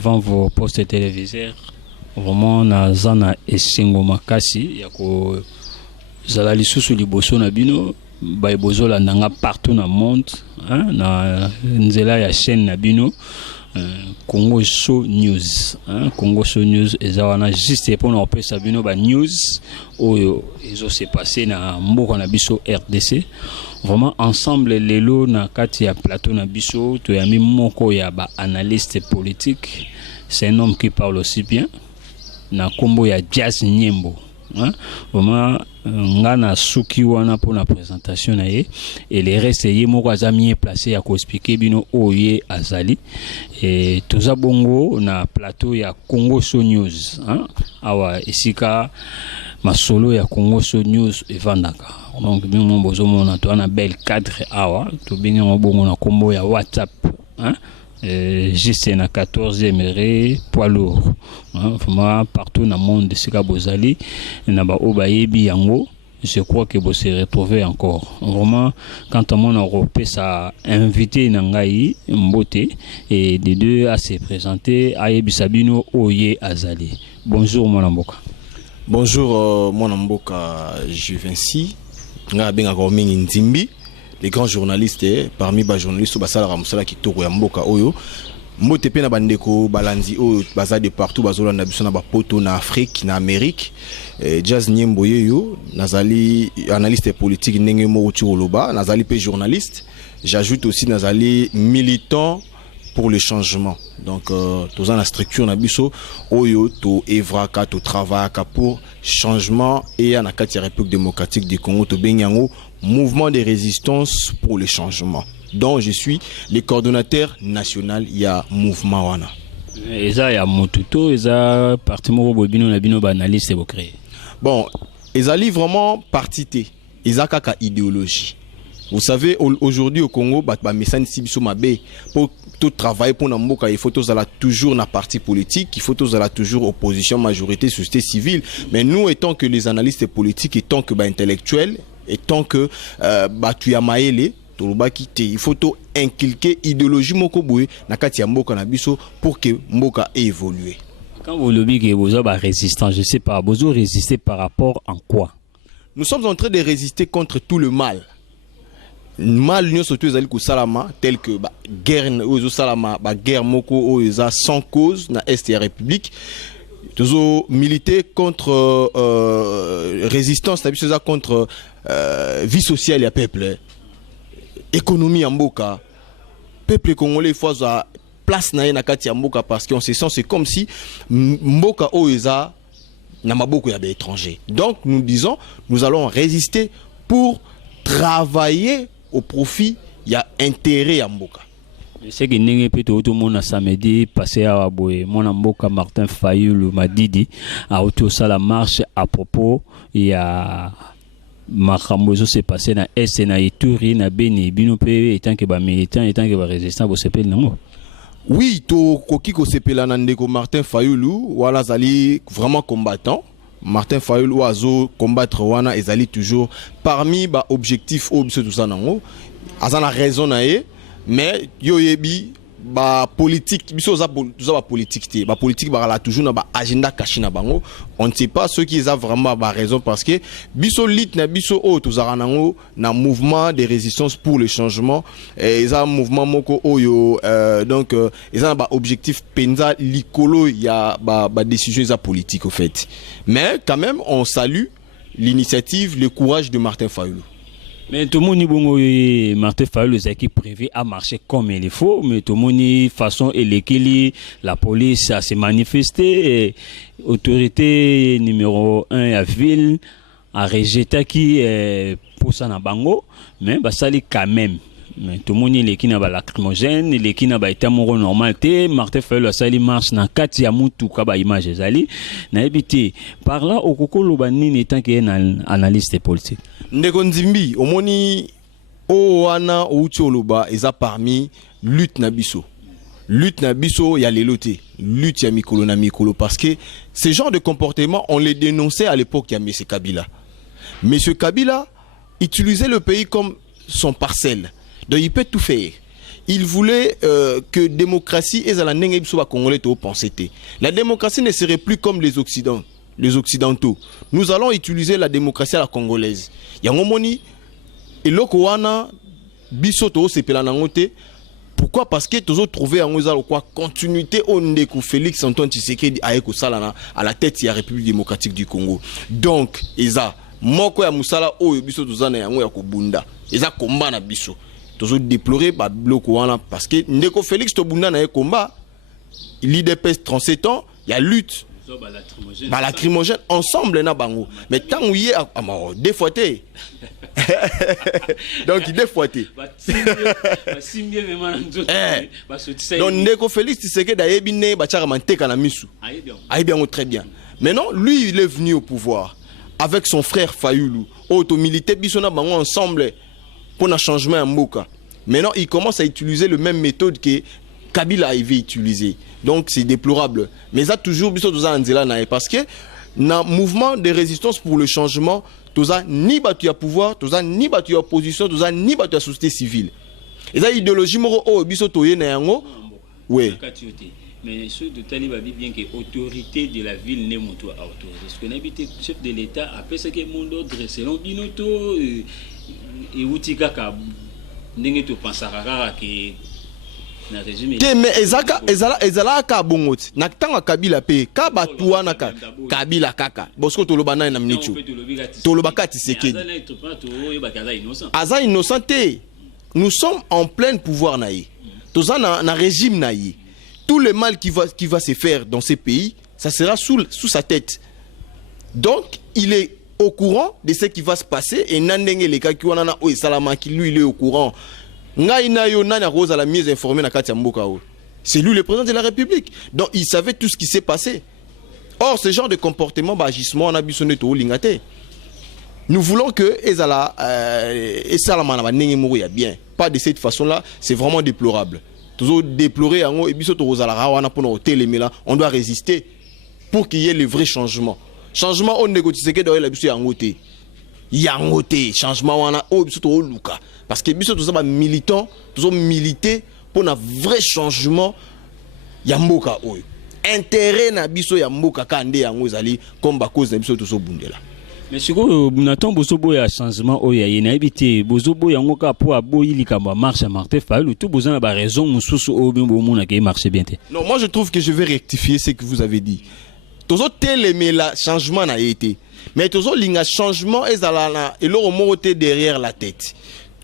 Devant vos postes téléviseurs, vraiment na zana esengo makasi ya ko zala lisusu liboso na bino ba bozola ndanga partout na monde, hein, na nzela ya chaîne na bino Congo Show News, hein, Congo Show News ezawana juste pour nous pesa bino ba news oyo ezo se passé na mboka na biso RDC. Vraiment ensemble lelo na kati ya plateau na biso to yami moko ya ba analyste politique. C'est un homme qui parle aussi bien na kombo ya Jazz Nyembo, hein. Vraiment ngana suki wana pour la présentation na ye et les restes ye moko azami placé ya ko expliquer bino oye azali et toza bongo na plateau ya Congo Show News, hein. Awa esika masolo ya Congo Show News evandaka. Donc bien mon bozo mona to na bel cadre awa to bien bongo na kombo ya WhatsApp, hein. Juste na 14e ré poids lourd, hein, vraiment partout dans le monde de Sika Bozali na ba obayebi yango. Je crois que vous se retrouvez encore. Vraiment, quand on Europe ça invité Nangaï Mbote et les deux à se présenter Ayebi Sabino Oye Azali. Bonjour mon Mboka. Bonjour mon Mboka Juvency. Nga benga ko mingi Nzimbi. Les grands journalistes, parmi les journalistes, basala ramusala ki toko ya mboka oyo. Mbote pe na bandeko balanzi oyo baza de partout bazola na biso na ba poto na Afrique, na Amérique. Jazz Nyembo yo nazali analyste politique ndenge mo Loba, nazali pe journaliste. J'ajoute aussi nazali militant pour le changement. Donc toza na structure na biso oyo to evraka to travaaka pour changement et na kati ya République démocratique du Congo to benyango mouvement de résistance pour le changement, dont je suis le coordonnateur national. Il y a mouvement wana. Eza ya motuto, eza parti moko bobino na bino ba analyste bo créer. Bon, ezali vraiment partité. Eza kaka idéologie. Vous savez aujourd'hui au Congo ba message si biso mabe pour tout travailler pour namboka il faut tous toujours na parti politique, il faut tous toujours opposition majorité société civile, mais nous étant que les analystes politiques étant que ba intellectuels et tant que Batuyamaele, il faut inculquer idéologie moko boye na kati ya mboka na biso pour que mboka évolue. Quand vous le dites que vous avez résistant, je sais pas, vous résistez par rapport en quoi? Nous sommes en train de résister contre tout le mal. Mal nous surtout ezali ko salama tel que guerre ozo salama guerre moko oza sans cause na est ya république. Toujours militer contre résistance, contre vie sociale et peuple, économie en mboka, peuple congolais il faut avoir place na kati ya mboka parce qu'on se sent c'est comme si mboka oeza na maboko ya étranger. Donc nous disons nous allons résister pour travailler au profit il y a intérêt à mboka. Je sais que n'est pas tout le monde samedi passé à Aboye. Mon amboka Martin Fayulu m'a dit à autour ça la marche à propos il y a Makambozo s'est passé na Est na Ituri na Beni bino pe étant que ba militant étant que ba résistant vous s'appelle non. Oui, to koki ko sepela na ndeko Martin Fayulu wala zali vraiment combattant. Martin Fayulu azo combattre wana ezali toujours parmi ba objectif obso tout ça nango. Azana raison na ye. Mais yo yebi ba politique biso za ba politique té ba politique ba la toujours na ba agenda caché na bango. On ne sait pas ceux qui ont vraiment ba raison parce que biso lit na biso o to za nango na mouvement de résistance pour le changement et ça mouvement moko oyo donc ils ont ba objectif penza likolo ya ba décision za politique au fait. Mais quand même on salue l'initiative, le courage de Martin Fayulu. Mais tout le monde dit Martin Fayulu les équipes privées a marché comme il faut, mais tout le monde dit façon et la police a se manifesté et autorité numéro 1 à ville a rejeté qui pour ça na bango, mais bah ça li quand même. Mais tout le monde dit l'équipe n'a pas lacrymogène, l'équipe n'a pas été amoureux normalité, Martin Fayulu a sali marche na kati ya mutu kaba image ezali na ebité par là au koko lobani n'étant qu'un analyste politique. Ndeko Nzimbi omoni o wana outi oloba eza parmi lutte na biso ya leloté lutte ya mikolo na mikolo parce que ce genre de comportement on les dénonçait à l'époque ya M. Kabila. M. Kabila utilisait le pays comme son parcelle. Donc il peut tout faire. il voulait que démocratie et la ndenge biso ba congolais to penser. La démocratie ne serait plus comme les occidentaux. Nous allons utiliser la démocratie à la congolaise. Yango moni eloko wana biso to sepela nango te. Pourquoi? Parce que tous autres trouvé en quoi continuité au Ndeko Félix Antoine Tshisekedi Aeko Salana à la tête de la République démocratique du Congo. Donc, Eza, moko ya musala oyo biso tozana yango ya kobunda. Eza combat na biso. Tous autres déploré ba bloko wana parce que Ndeko Félix to bunda na combat. L'IDPS 37 ans, il y a lutte. Bah lacrymogène ensemble na bango. Mais tant où y est deux fois té. Donc deux fois té. Donc Ndeko Félix Tshisekedi ayebine ba tchara manteka na misu. Bien très bien. Maintenant lui il est venu au pouvoir avec son frère Fayulu. Auto milité biso na bango ensemble pour un changement en Mboka. Maintenant il commence à utiliser le même méthode que Kabila avait utilisé. Donc c'est déplorable. Mais ça toujours parce que dans le mouvement de résistance pour le changement, tu as ni battu à pouvoir, tu as ni battu à opposition, tu as ni battu à société civile. Et ça idéologie moro oh biso toye na yango. Oui. Mais ceux de Talibabi bien que autorité de la ville n'est mon toit autorisé. Parce que n'habite chef de l'État après ce que mon ordre selon Binoto et Utikaka n'engue to pensara que mais ezala ka bongoti na tanga Kabila pe ka batuwa na Kabila kaka bosko toloba na mnichu toloba kati Tshisekedi aza innocent. Nous sommes en plein pouvoir naïe. Toza na régime naïe. Tout le mal qui va se faire dans ces pays, ça sera sous sa tête. Donc il est au courant de ce qui va se passer et nandenge le ka ki wana na o salama qui lui il est au courant. C'est lui le président de la République. Donc il savait tout ce qui s'est passé. Or, ce genre de comportement, agissement, on a besoin de nous voulons que Ezala bien. Pas de cette façon-là, c'est vraiment déplorable. Toujours déplorer on doit résister pour qu'il y ait le vrai changement. Changement, on négocie que la yangote changement wana o biso to luka parce que biso to ça militant toujours militer pour un vrai changement ya mboka oyo intérêt na biso ya mboka kande yango zali comme ba cause na biso to so bundela. Mais siko bunaton bosobo ya changement oyo ya na ebité bozobo yango ka po aboyi likamba marche Martin Fayulu tout besoin na ba raison mususu o bimbo mona ke marche bien té. Non, moi je trouve que je vais rectifier ce que vous avez dit. Tozo télémé la changement na été. Mais toujours l'inga changement et l'euro monté derrière la tête.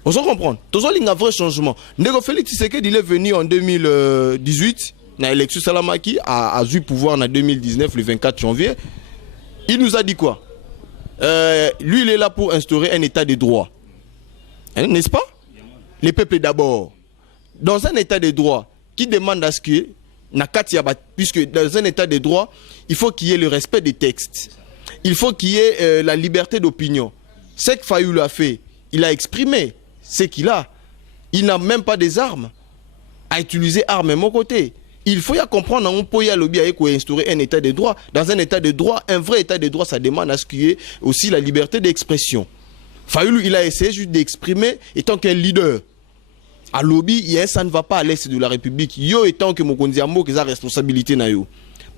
On s'en comprend. Toujours l'inga vrai changement. Ndeko Félix Tshisekedi il est venu en 2018 na élection Salamaki a eu pouvoir en 2019 le 24 janvier. Il nous a dit quoi? Lui il est là pour instaurer un état de droit. Hein, n'est-ce pas? Les peuples d'abord. Dans un état de droit qui demande à ce que puisque dans un état de droit, il faut qu'il y ait le respect des textes. Il faut qu'il y ait la liberté d'opinion. Ce que Fayulu a fait, il a exprimé ce qu'il a. Il n'a même pas des armes à utiliser armes à mon côté. Il faut y comprendre on peut y instaurer un état de droit. Dans un état de droit, un vrai état de droit, ça demande à ce qu'il y ait aussi la liberté d'expression. Fayulu, il a essayé juste d'exprimer étant qu'un leader. À lobby, ça ne va pas à l'est de la République. Yo étant que mon kondiambo qui a responsabilité na yo.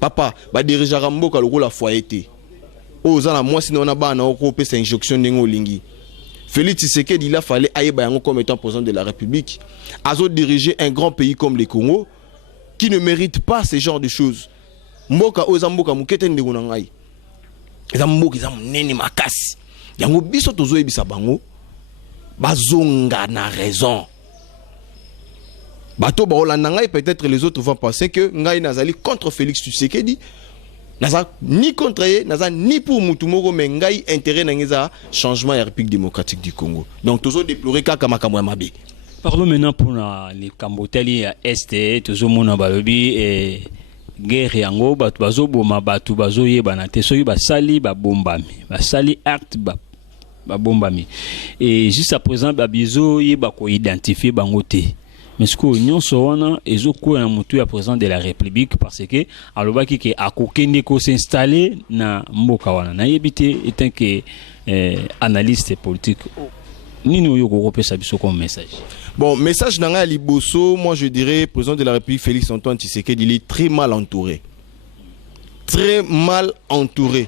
Papa, ba dirigeant rambo ka la foyer. Oh, zana moi sinon on a ba na okopé cette injonction n'engo lingi. Félix Tshisekedi il a fallu ailler bayango comme étant président de la République. Azo diriger un grand pays comme le Congo qui ne mérite pas ce genre de choses. Mboka ozamboka mukete ndeko na ngai. Ezamboka za munene makasi. Yango biso tozo ebisa bango bazonga na raison. Bato baolandanga et peut-être les autres vont penser que ngai nazali contre Félix Tshisekedi. Naza ni contre naza ni pour mutumoko mais ngai intérêt na changement de la République démocratique du Congo. Donc toujours déplorer kaka makambo mabe. Parlons maintenant pour les Cambotali à Est, toujours mona balobi et guerre yango batu bazo boma batu bazo yebana te soki basali ba bombami. Basali acte ba bombami. Et juste à présent babizo yeba ko identifier bango te. Mais ce que nous sommes en motu à présent de la République parce que alobaki ke akokende ko s'installer na mboka wana na yebite étant que analyste politique nini oyo kokopesa biso comme message? Bon, message nanga liboso, moi je dirais, président de la République Félix Antoine Tshisekedi, il est très mal entouré. Très mal entouré.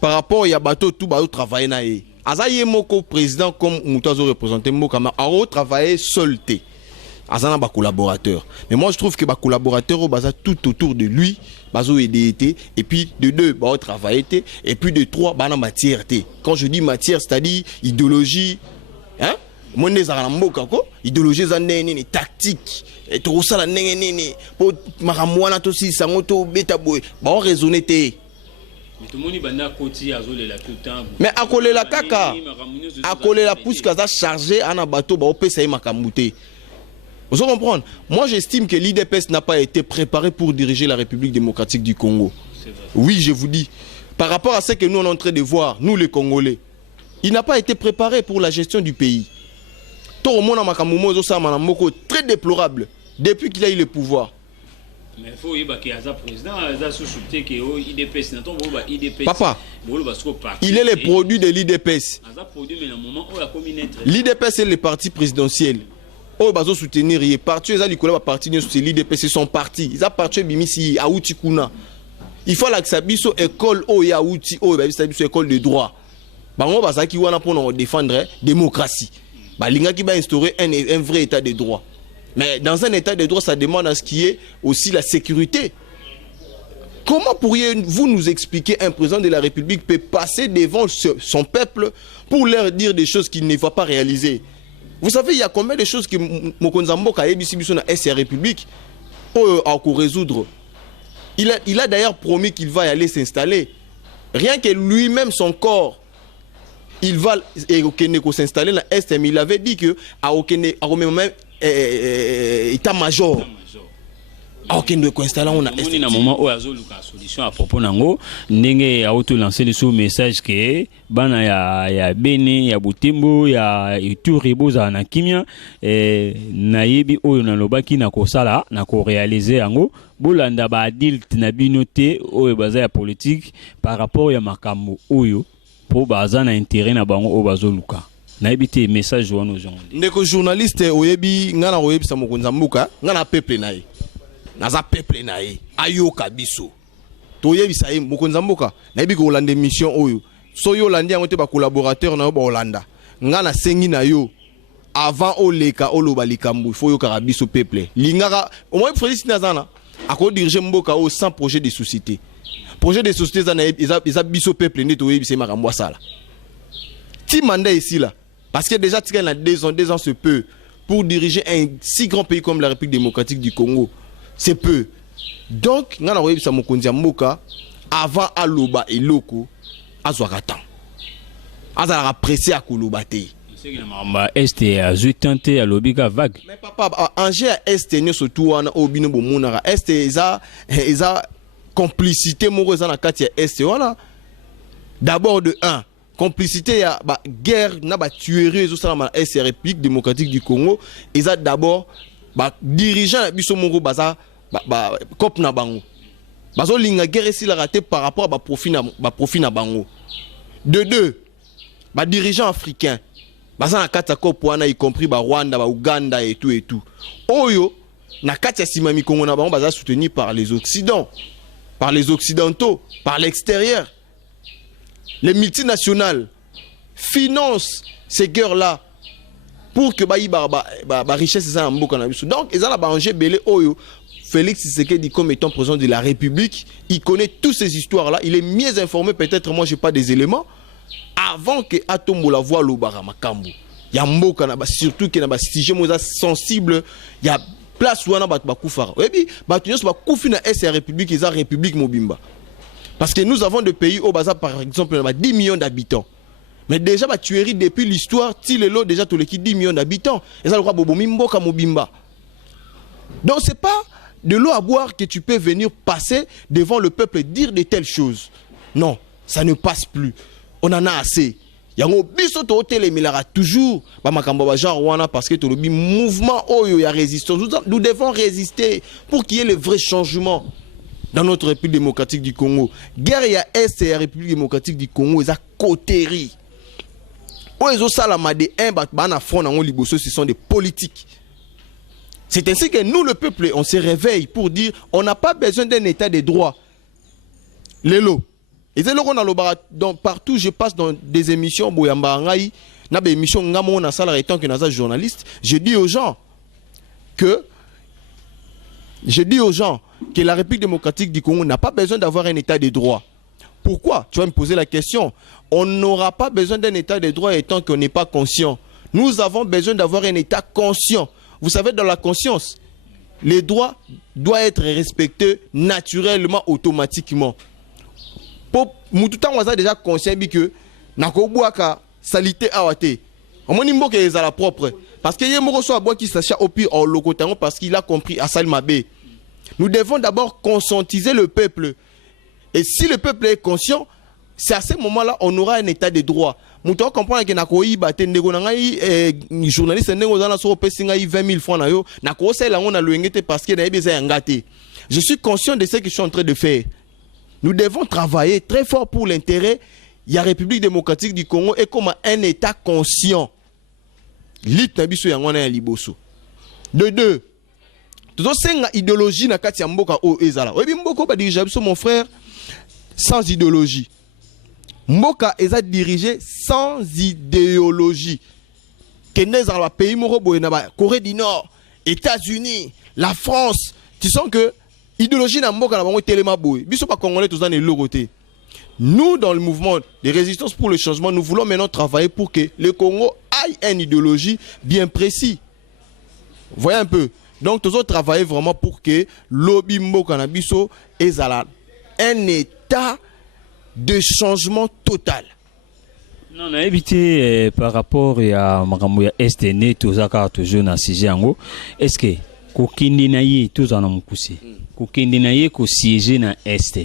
Par rapport à bateau tout bateau travailler na ye. Azaye moko président comme Moutazo représenté Mokama, a travaillé seul té. Azana ba collaborateur. Mais moi je trouve que ba collaborateur au baza tout autour de lui, bazo aider et puis de deux ba travailler et puis de trois ba na matière té. Quand je dis matière, c'est-à-dire idéologie, hein? Moi ne zara mboka ko, idéologie za nene tactique. Et tout ça la nene pour maramwana to si sango to beta boy. Ba raisonner té. Mais à coller la caca, à coller la pousse qu'à chargé en bateau, bah au ça y makamouté. Vous comprenez? Moi j'estime que l'IDPS n'a pas été préparé pour diriger la République démocratique du Congo. Oui, je vous dis. Par rapport à ce que nous on est en train de voir, nous les Congolais, il n'a pas été préparé pour la gestion du pays. Tout le monde a makamoumo très déplorable depuis qu'il a eu le pouvoir. Mais il faut que le président Papa, il est le produit de l'IDPS. L'IDPS est le parti présidentiel. Oh, bazo soutenir les partis, les partis de l'IDPS, c'est son parti. Ils ont parti bimisi à Outikuna. Il faut que ça biso école oh ya Outi oh ça biso école de droit. Bango bazaki wana pour défendre démocratie. Balinga qui va instaurer un vrai état de droit. Mais dans un état de droit, ça demande à ce qui est aussi la sécurité. Comment pourriez-vous nous expliquer un président de la République peut passer devant son peuple pour leur dire des choses qu'il ne va pas réaliser? Vous savez, il y a combien de choses que Mokonzambo a émis sur la SR République pour résoudre. Il a d'ailleurs promis qu'il va y aller s'installer. Rien que lui-même, son corps, il va s'installer dans l'Est, mais il avait dit que à même état-major. Ok, nous installons a un moment où Azo Luka solution à propos nango ndenge a auto lancé le sous message que bana ya Bene ya Butembo ya Ituri za na kimia nayebi oyo na lobaki na kosala na ko réaliser yango bolanda ba deal na binote oyo baza ya politique par rapport ya makambo oyo po baza na intérêt na bango o bazo luka nayebi te message wana aujourd'hui ndeko journaliste oyebi ngana oyebi sa mokonza mbuka ngana peuple naye naza peuple naye ayoka biso toyebi sa ye mokonza mbuka nayebi ko Hollande mission oyo so yo Hollande yango te ba collaborateur na yo ba Hollanda ngana sengi na yo avant oleka oloba likambu faut yo ka biso peuple lingaka au moins Félix Nazana ako diriger mboka o sans projet de société. Projet de société zana ils biso peuple ne toyebi se makambo sala ti mandat ici là parce que déjà tu as 2 ans se peut pour diriger un si grand pays comme la République démocratique du Congo. C'est peu. Donc, nous avons vu Mokonzi Mboka avant Aloba et Loko, Azwakatan. Azara pressé à Kolobate. Est à tenté à l'obika vague. Mais papa, Angers Est est surtout en Obino Bomunara. Est est complicité morosa na Katia Est. Voilà. D'abord de 1. Complicité, il y a guerre, il y a tuerie, la République démocratique du Congo. Ils ont d'abord dirigeant la biso moko baza cop na bango bazo linga guerre si la raté par rapport à profit na bango de 2 dirigeant africain baza na kata cop wana y compris Rwanda Ouganda et tout oyo na kati ya simami Congo na bango baza soutenu par les occidentaux par l'extérieur. Les multinationales financent ces guerres là pour que ba richesse ça en mboka na biso. Donc ils ont la banger belé oyo Félix Tshisekedi comme étant président de la République, il connaît toutes ces histoires là, il est mieux informé peut-être moi j'ai pas des éléments avant que Atombo la voie lobara makambo. Ya mboka na surtout que na ba sujet moza sensible, ya place wana ba kufara. Et puis ba tunyos ba kufi na SR République, ils ont République Mobimba. Parce que nous avons des pays au Baza par exemple 10 millions d'habitants. Mais déjà, la tuerie depuis l'histoire, Tilelo, déjà, tous les 10 millions d'habitants. Et ça, le roi Bobomi Mboka Mobimba. Donc, ce n'est pas de l'eau à boire que tu peux venir passer devant le peuple et dire de telles choses. Non, ça ne passe plus. On en a assez. Il y a un biso to hôtel mais là toujours parce que tout le mouvement il y a résistance. Nous devons résister pour qu'il y ait le vrai changement dans notre République démocratique du Congo. Guerre il y a Est et la République démocratique du Congo, ils ont cotéri. Ce sont des politiques. C'est ainsi que nous, le peuple, on se réveille pour dire on n'a pas besoin d'un état de droit. Lélo. Et c'est là qu'on a partout, je passe dans des émissions, journaliste, je dis aux gens que la République démocratique du Congo n'a pas besoin d'avoir un état de droit. Pourquoi? Tu vas me poser la question. On n'aura pas besoin d'un état de droit étant qu'on n'est pas conscient. Nous avons besoin d'avoir un état conscient. Vous savez, dans la conscience, les droits doivent être respectés naturellement, automatiquement. Pour tout temps, on a déjà conscient que nakobuaka salité awate. On m'a dit que c'est la propre. Parce qu'il y a un bois qui s'achète au pire en locotango parce qu'il a compris à Salmabé. Nous devons d'abord conscientiser le peuple. Et si le peuple est conscient, c'est à ce moment-là on aura un état de droit. Nous devons comprendre que nakoyi bate ndeko nangai journaliste ndeko zana so pesi ngai 20 000 francs na yo nako sela ngona luengete parce que na yebeza yangate. Je suis conscient de ce que je suis en train de faire. Nous devons travailler très fort pour l'intérêt de la République démocratique du Congo et comme un état conscient. Lit na biso yangona ya liboso. De deux. Tout ça idéologie na kati ya mboka o ezala. Oyebi mboko ba dirige biso mon frère sans idéologie. Mboka eza dirigé sans idéologie. Kende za ba pays moko boye na ba Corée du Nord, États-Unis, la France, tu sens que idéologie na mboka na bango telema boye. Biso ba congolais tous dans les logoté. Nous dans le mouvement de résistance pour le changement, nous voulons maintenant travailler pour que le Congo ait une idéologie bien précise. Voyez un peu. Donc, nous allons travailler vraiment pour que lobby mboka na biso ezala un état de changement total. Non, on a évité par rapport à Makamouya STN, tous les toujours dans ce sujet. Est-ce que kokindi na ye tous en amkusi kokindi na ye ko siéger na ST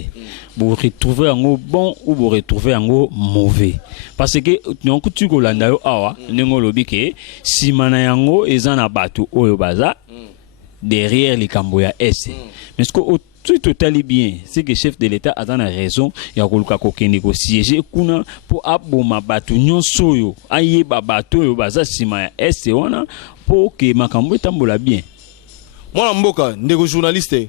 vous retrouver en bon ou vous retrouver en mauvais parce que non kutu ko landa yo awa nengo lobi ke simana yango ezana batu oyo baza derrière les Camboya ST mais ce que tout totally bien c'est que chef de l'état a dans raison ya koluka kokende ko siéger kuna pour aboma batu nyonso yo ayeba batu oyo baza sima ya ST wana pour que makambo etambola bien. Moi mboka ndeko journaliste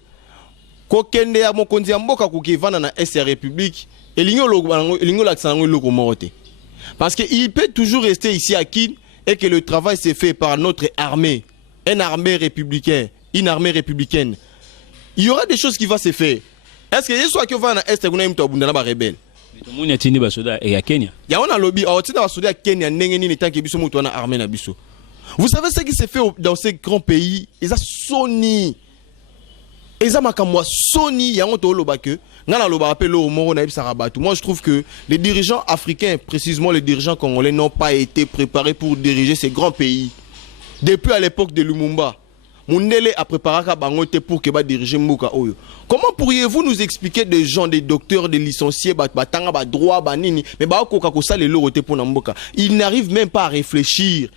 kokende ya mokonzi ya mboka kokivana na SR République elingo laksango loko morote parce que il peut toujours rester ici à Kin et que le travail s'est fait par notre armée, une armée républicaine, une armée républicaine. Il y aura des choses qui vont se faire. Est-ce que yeso que va na SR kuna mtu abundana ba rebelle tout le monde a tini basoda et à Kenya ya on a lobby a tina basoda Kenya ndenge nini tanki biso mutu na armée na biso. Vous savez ce qui se fait dans ces grands pays? Ils ont Sony. Ils ont makamwa Sony. Il y a un que moi je trouve que les dirigeants africains, précisément les dirigeants congolais, n'ont pas été préparés pour diriger ces grands pays. Depuis à l'époque de Lumumba, Mundele a préparé Bangote pour que diriger Mbuka Oyo. Comment pourriez-vous nous expliquer des gens, des docteurs, des licenciés, droit, banini, mais ils n'arrivent même pas à réfléchir.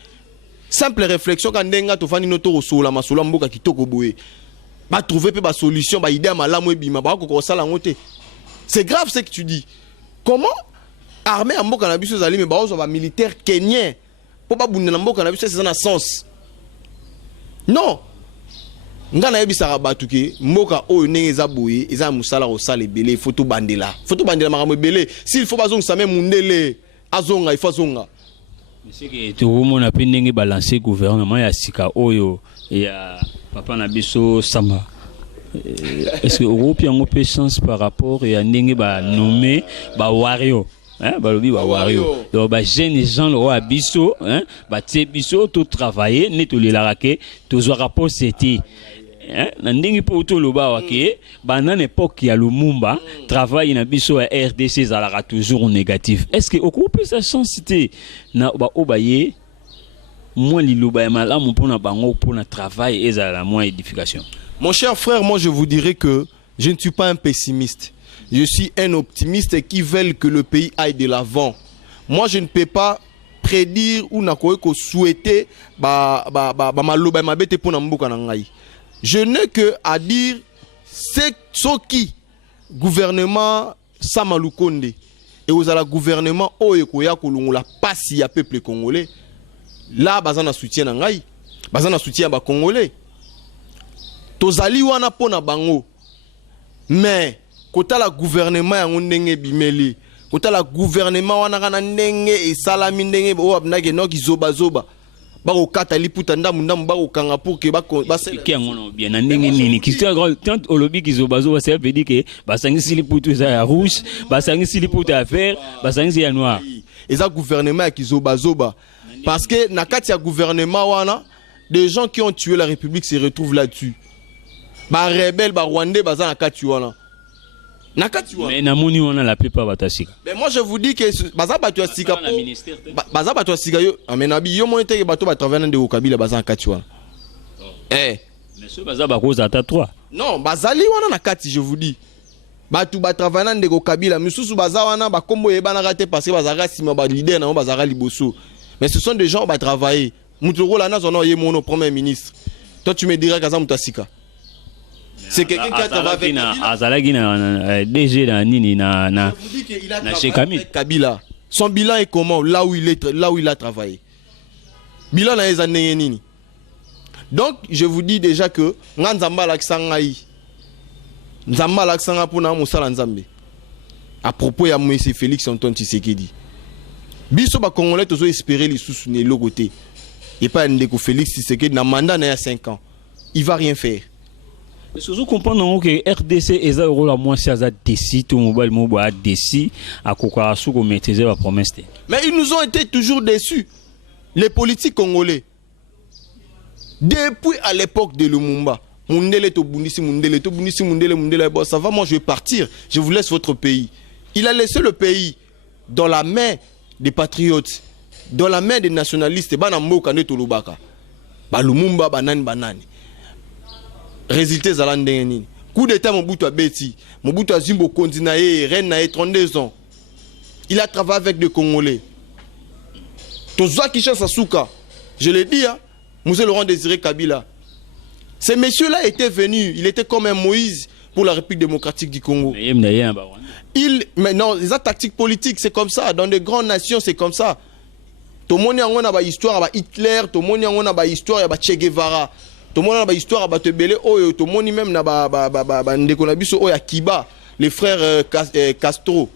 Simple réflexion quand ndenga to fani noto osola masola mboka kitoko boye ba trouver pe ba solution ba idée malamu ebima ba ko sala ngote. C'est grave ce que tu dis. Comment armée à mboka na biso zali mais ba ozo ba militaire kenyan pour ba bunda na mboka na biso c'est un sens. Non. Ngana yebisa ba tuke mboka oyo ndenge za boye eza musala o sala ebele photo bandela makambo ebele s'il faut bazonga sa même mundele azonga il faut zonga. C'est que tout le monde a pu balancer gouvernement ya sika oyo ya papa na biso Samba. Est-ce que Europe a une chance par rapport à ndenge ba nommé ba wario hein ba lobi ba wario donc ba jeunes gens le roi biso hein ba tie biso tout travailler ne to le raquer toujours rapport c'était na ndenge po to loba wake bana n'époque ya Lumumba travail na biso ya RDC zalaka toujours négatif. Est-ce que occupe sa chance na ba obaye moi liloba ya malamu pona bango pona travail et za la moins édification. Mon cher frère, moi je vous dirais que je ne suis pas un pessimiste. Je suis un optimiste qui veut que le pays aille de l'avant. Moi je ne peux pas prédire ou nakoeko souhaiter maloba mabete pona mboka na ngai. Je n'ai que à dire ce qui gouvernement Samalukonde et aux la gouvernement oyo koya kolongola pasi ya peuple congolais là bazana soutien na ngai bazana soutien ba congolais tozali wana pona bango mais kota la gouvernement yango ndenge bimeli kota la gouvernement wana kana ndenge e salami ndenge o abnake no kizoba zoba bako kata liputa ndamu bako kanga pour que qui en bien ndenge nini qui tant olobi kizoba zoba ça veut dire que basangisi liputa ya rouge basangisi liputa ya vert basangisi ya noir et ça gouvernement ya kizoba zoba parce que na kati ya gouvernement wana des gens qui ont tué la République se retrouvent là-dessus ba rebelle ba rwandais baza na kati wana. Mais namoni wana la plupart batasika. Mais moi je vous dis que baza bato sika po baza bato sika yo amenabi yo monete ke bato ba travailler dans de Kabila baza na kati wana. Mais ce baza ba cause ata 3. Non, bazali wana na kati je vous dis. Bato ba travailler dans de Kabila misusu baza wana ba kombo e bana raté parce que bazara sima ba leader na bazara liboso. Mais ce sont des gens ba travailler. Mutoro la na zono ye mono premier ministre. Toi tu me diras kaza mutasika. C'est quelqu'un qui a travaillé avec Azalagi na DG na nini na chez Kabila. Son bilan est comment là où il a travaillé. Bilan na ezanenge nini. Donc je vous dis déjà que nzamba laksanga yi. Nzamba laksanga pona musala nzambe. À propos ya monsieur Félix Antoine Tshisekedi. Biso ba congolais tozo espérer les sous ne logoté. Et pas ndeko Félix Tshisekedi na mandat na ya 5 ans. Il va rien faire. Mais vous comprenez que RDC est un rôle à moins si à décis, tout mobile mobile à décis, à Kokarasu qu'on maîtrisait la promesse. Mais ils nous ont été toujours déçus, les politiques congolais. Depuis à l'époque de Lumumba, Mundele to Bundisi, Mundele to Bundisi, Mundele, bon, ça va, moi je vais partir, je vous laisse votre pays. Il a laissé le pays dans la main des patriotes, dans la main des nationalistes, Banambo Kane Tolubaka, Lumumba, banani. Résultat zalandenge nini. Coup d'état Mobutu Abeti, Mobutu Azimbo Kondinaye, reine na 32 ans. Il a travaillé avec des Congolais. Tozoa Kinshasa Souka, je l'ai dit, hein, Monsieur Laurent Désiré Kabila. Ces messieurs-là étaient venus, il était comme un Moïse pour la République démocratique du Congo. Mais non, les tactiques politiques, c'est comme ça. Dans des grandes nations, c'est comme ça. Tout le monde a une histoire avec Hitler, tout le monde a une histoire avec Che Guevara. Tout le monde a une histoire avec Tebele, tout le monde même a Kiba, les frères Castro.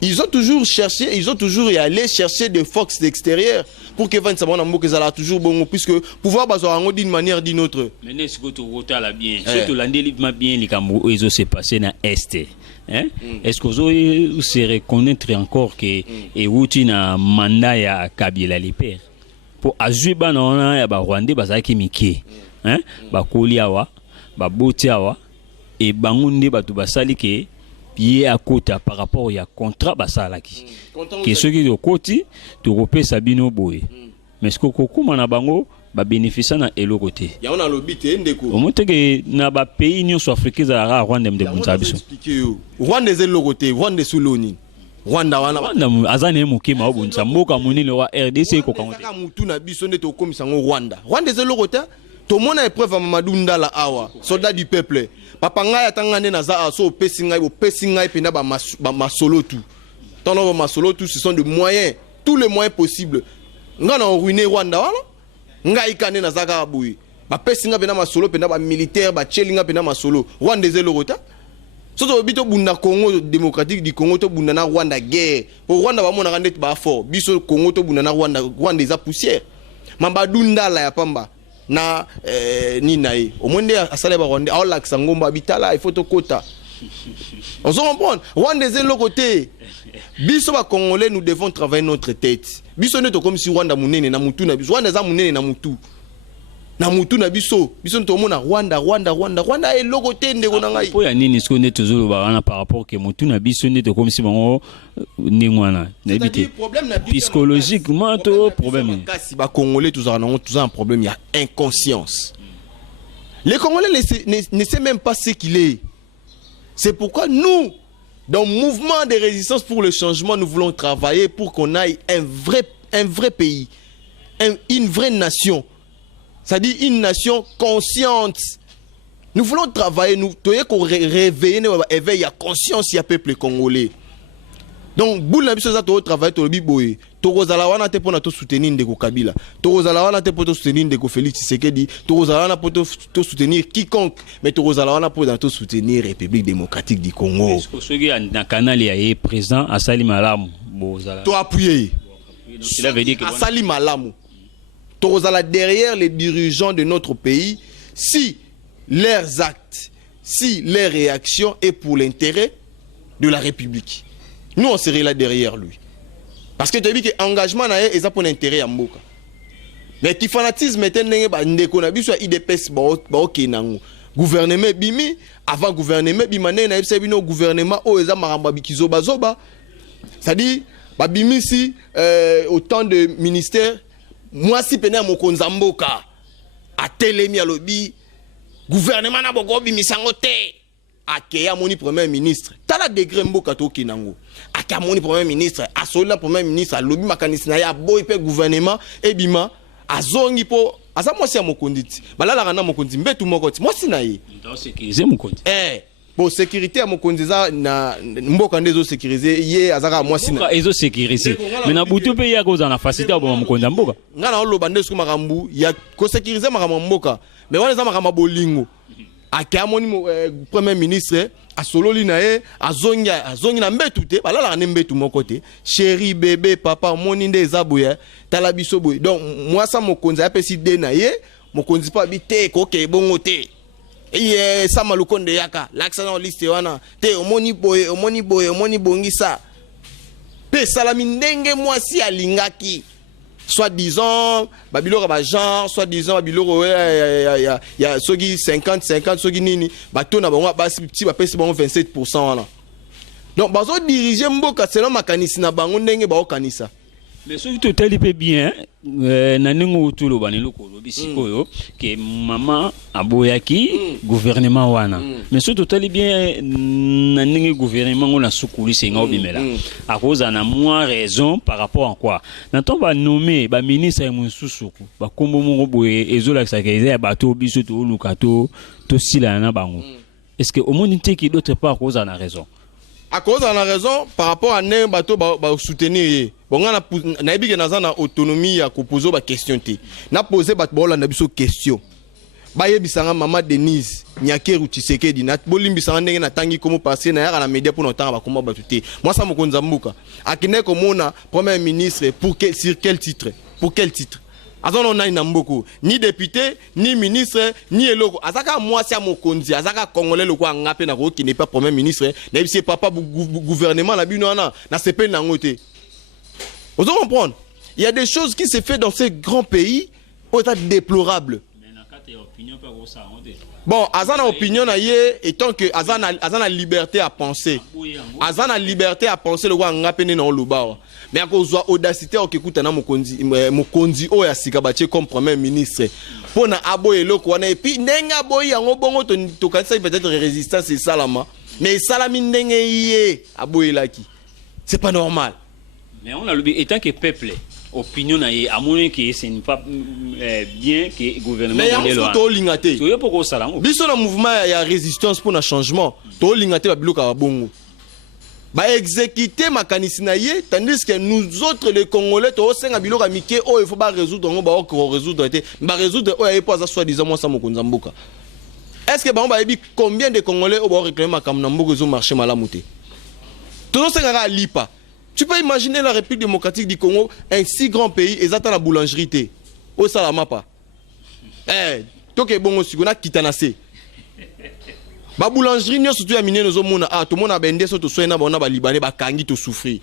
Ils ont toujours cherché, ils ont toujours allé chercher des forces extérieures pour que Van Sabon que ça toujours bon, puisque pouvoir baser d'une manière ou d'une autre. Mais est-ce que tu vois bien, surtout l'année bien les Cameroun, ils ont se passé dans Est. Est-ce que vous se reconnaître encore que et outil na mandat ya Kabila les pères pour azuba na ya ba Rwandais bazaki miki ba koliawa ba botiawa et bangunde batu basali ke pied à côté par rapport à contrat basalaki que ceux qui au côté tu repères Sabino Boy mais ce que kokuma na bango ba bénéficier na elo côté ya on a lobité ndeko au moins que na ba pays nyonso africain za Rwanda de buntabiso Rwanda zelo côté Rwanda suloni Rwanda wana azane mukima obunza mboka munene wa RDC ko kangote ka mutu na biso nde to komisa ngo Rwanda zelo côté to mona épreuve Mamadou Ndala awa soldat du peuple papa ngai atangane na za aso pesi ngai pena ba masolo tout tano ba masolo tout ce sont des moyens tous les moyens possibles ngana ruiner Rwanda wana ngai kane na zaka boui ba pesi ngai pena masolo pena ba militaire ba chelinga pena masolo Rwanda zelo côté soto bito bunda Congo démocratique du Congo to bunda na Rwanda guerre pour Rwanda ba mona kandet ba fort biso Congo to bunda na Rwanda za poussière Mamadou Ndala ya pamba na ninae au monde asale ba Rwanda au lac Sangomba bitala il faut to kota on se comprend Rwanda c'est le côté biso ba Congolais nous devons travailler notre tête biso ne to comme si Rwanda munene na mutu na biso Rwanda za munene na mutu na biso to mona Rwanda est le côté ndeko na ngai po ya nini ce qu'on est toujours ba par rapport que mutu na biso ne to comme si bango ningwana na bité psychologiquement to problème kasi ba Congolais tous un problème, il y a inconscience. Les Congolais ne savent même pas ce qu'il est. C'est pourquoi nous, dans le mouvement de résistance pour le changement, nous voulons travailler pour qu'on aille un vrai pays, une vraie nation. C'est-à-dire une nation consciente. Nous voulons travailler, nous devons réveiller, éveiller la conscience du peuple congolais. Donc boule na biso za to travail to biboye to kozala wana te pona to soutenir ndeko Kabila, to kozala wana te poto soutenir ndeko Félix Tshisekedi, to kozala wana poto to soutenir quiconque, mais to kozala wana poto to soutenir République démocratique du Congo. Est-ce que soki na canal ya président asali malamu bozala to appuyer cela veut dire que asali malamu to kozala derrière les dirigeants de notre pays si leurs actes, si leurs réactions est pour l'intérêt de la République. Nous, on serait là derrière lui. Parce que tu as dit que l'engagement est pour l'intérêt à Mboka. Mais le fanatisme est un peu soit IDPS, gouvernement bimi, avant gouvernement bimane, na ebisa bino gouvernement o eza maramba bikizo bazoba. C'est-à-dire, babimi si autant de ministères, moi si pena mokonza Mboka, a telemi à lobby, gouvernement na boko bimisango te. Akeya moni premier ministre tala degré Mboka to kinango aka moni premier ministre asola premier ministre alobi makanisi na ya boy pe gouvernement ebima azongi po asa mwasi ya mokonditi balala kana mokondi mbetu mokoti mwasi na ye dans sécuriser mokondi pour sécurité ya mokondi za na Mboka ndezo sécuriser ye azaka mwasi na ezo sécuriser mais na butu pe ya koza na facilité ba mokondi Mboka ngana oloba ndeso makambu ya ko sécuriser makambu Mboka mais wana za makambu bolingo akamoni premier ministre asololi na ye azongi na mbetu te balala na mbetu moko te chéri bébé papa moni nde ezaboya tala biso boy donc moi ça mokonzi apesi de na ye mokonzi pa bite ko ke bongo te ye sama lukonde yaka laksa na liste wana te omoni boye bongisa pe salami ndenge mwasi alingaki soi-disant babiloko ba genre soi-disant babiloko ya soki 50 soki nini bato na bango basi petit ba pesi bango 27% wana donc bazo diriger Mboka selon makanisi na bango ndenge ba okanisa mais soki totali pe bien na ningo utulo baneloko lobi sikoyo ke mama aboyaki gouvernement wana mais soki totali bien na ningo gouvernement ngona sukuli senga obimela à cause na moins raison par rapport à quoi na to ba nommer ba ministre mususuku ba kombo mongo boye ezola sakaiza bato biso to lukato to sila na bango est-ce que au monde qui d'autre part cause na raison à cause de la raison par rapport à ne bateau ba soutenir bon na ebi ke na autonomie ya ko poser ba question te na poser ba bola na biso question ba yebisanga mama Denise Nyakeru Tshisekedi na bolimbisanga ndenge na tangi komo passer na yaka na média pour notanga ba komba ba tuté moi ça mokonza Mboka akine ko mona premier ministre sur quel titre azana na ina mboko ni député ni ministre ni eloko azaka mwasi ya mokonzi azaka congolais loko ngape na ko qui n'est pas premier ministre na bisi papa gouvernement la bino na sepe na ngote. Vous comprenez? Il y a des choses qui se fait dans ces grands pays au état déplorable. Bon, azana opinion na ye étant que azana liberté à penser. Azana liberté à penser le wa ngape na oluba. Mais à cause de l'audacité, on écoute un mokonzi o ya sikabache comme premier ministre. Pour na aboye le quoi et puis nenga aboye en bongo to kanisa peut-être résistance et salama. Mais salami nenga yé aboye la qui. C'est pas normal. Mais on a le étant que peuple opinion na ye amone que c'est pas bien que gouvernement mais on to lingate. To yoko ko sala. Biso na mouvement ya résistance pour un changement. To lingate ba biloka ba bongo. Ba exécuter makanisi na ye tandis que nous autres les Congolais to senga biloka mike o il faut ba résoudre on ba ko résoudre te ba résoudre o ya pas ça soi-disant moi ça mokonza Mboka. Est-ce que ba on ba yebi combien de Congolais o ba réclamer makam na Mboka zo marché malamu te. To senga lipa. Tu peux imaginer la République démocratique du Congo un si grand pays et ça la boulangerie te. O salama pas. To ke bongo sikona kitanase. Ba boulangerie nyo surtout ya minene zo mona to mona bende so to soina ba ona ba libanais ba kangi to souffrir.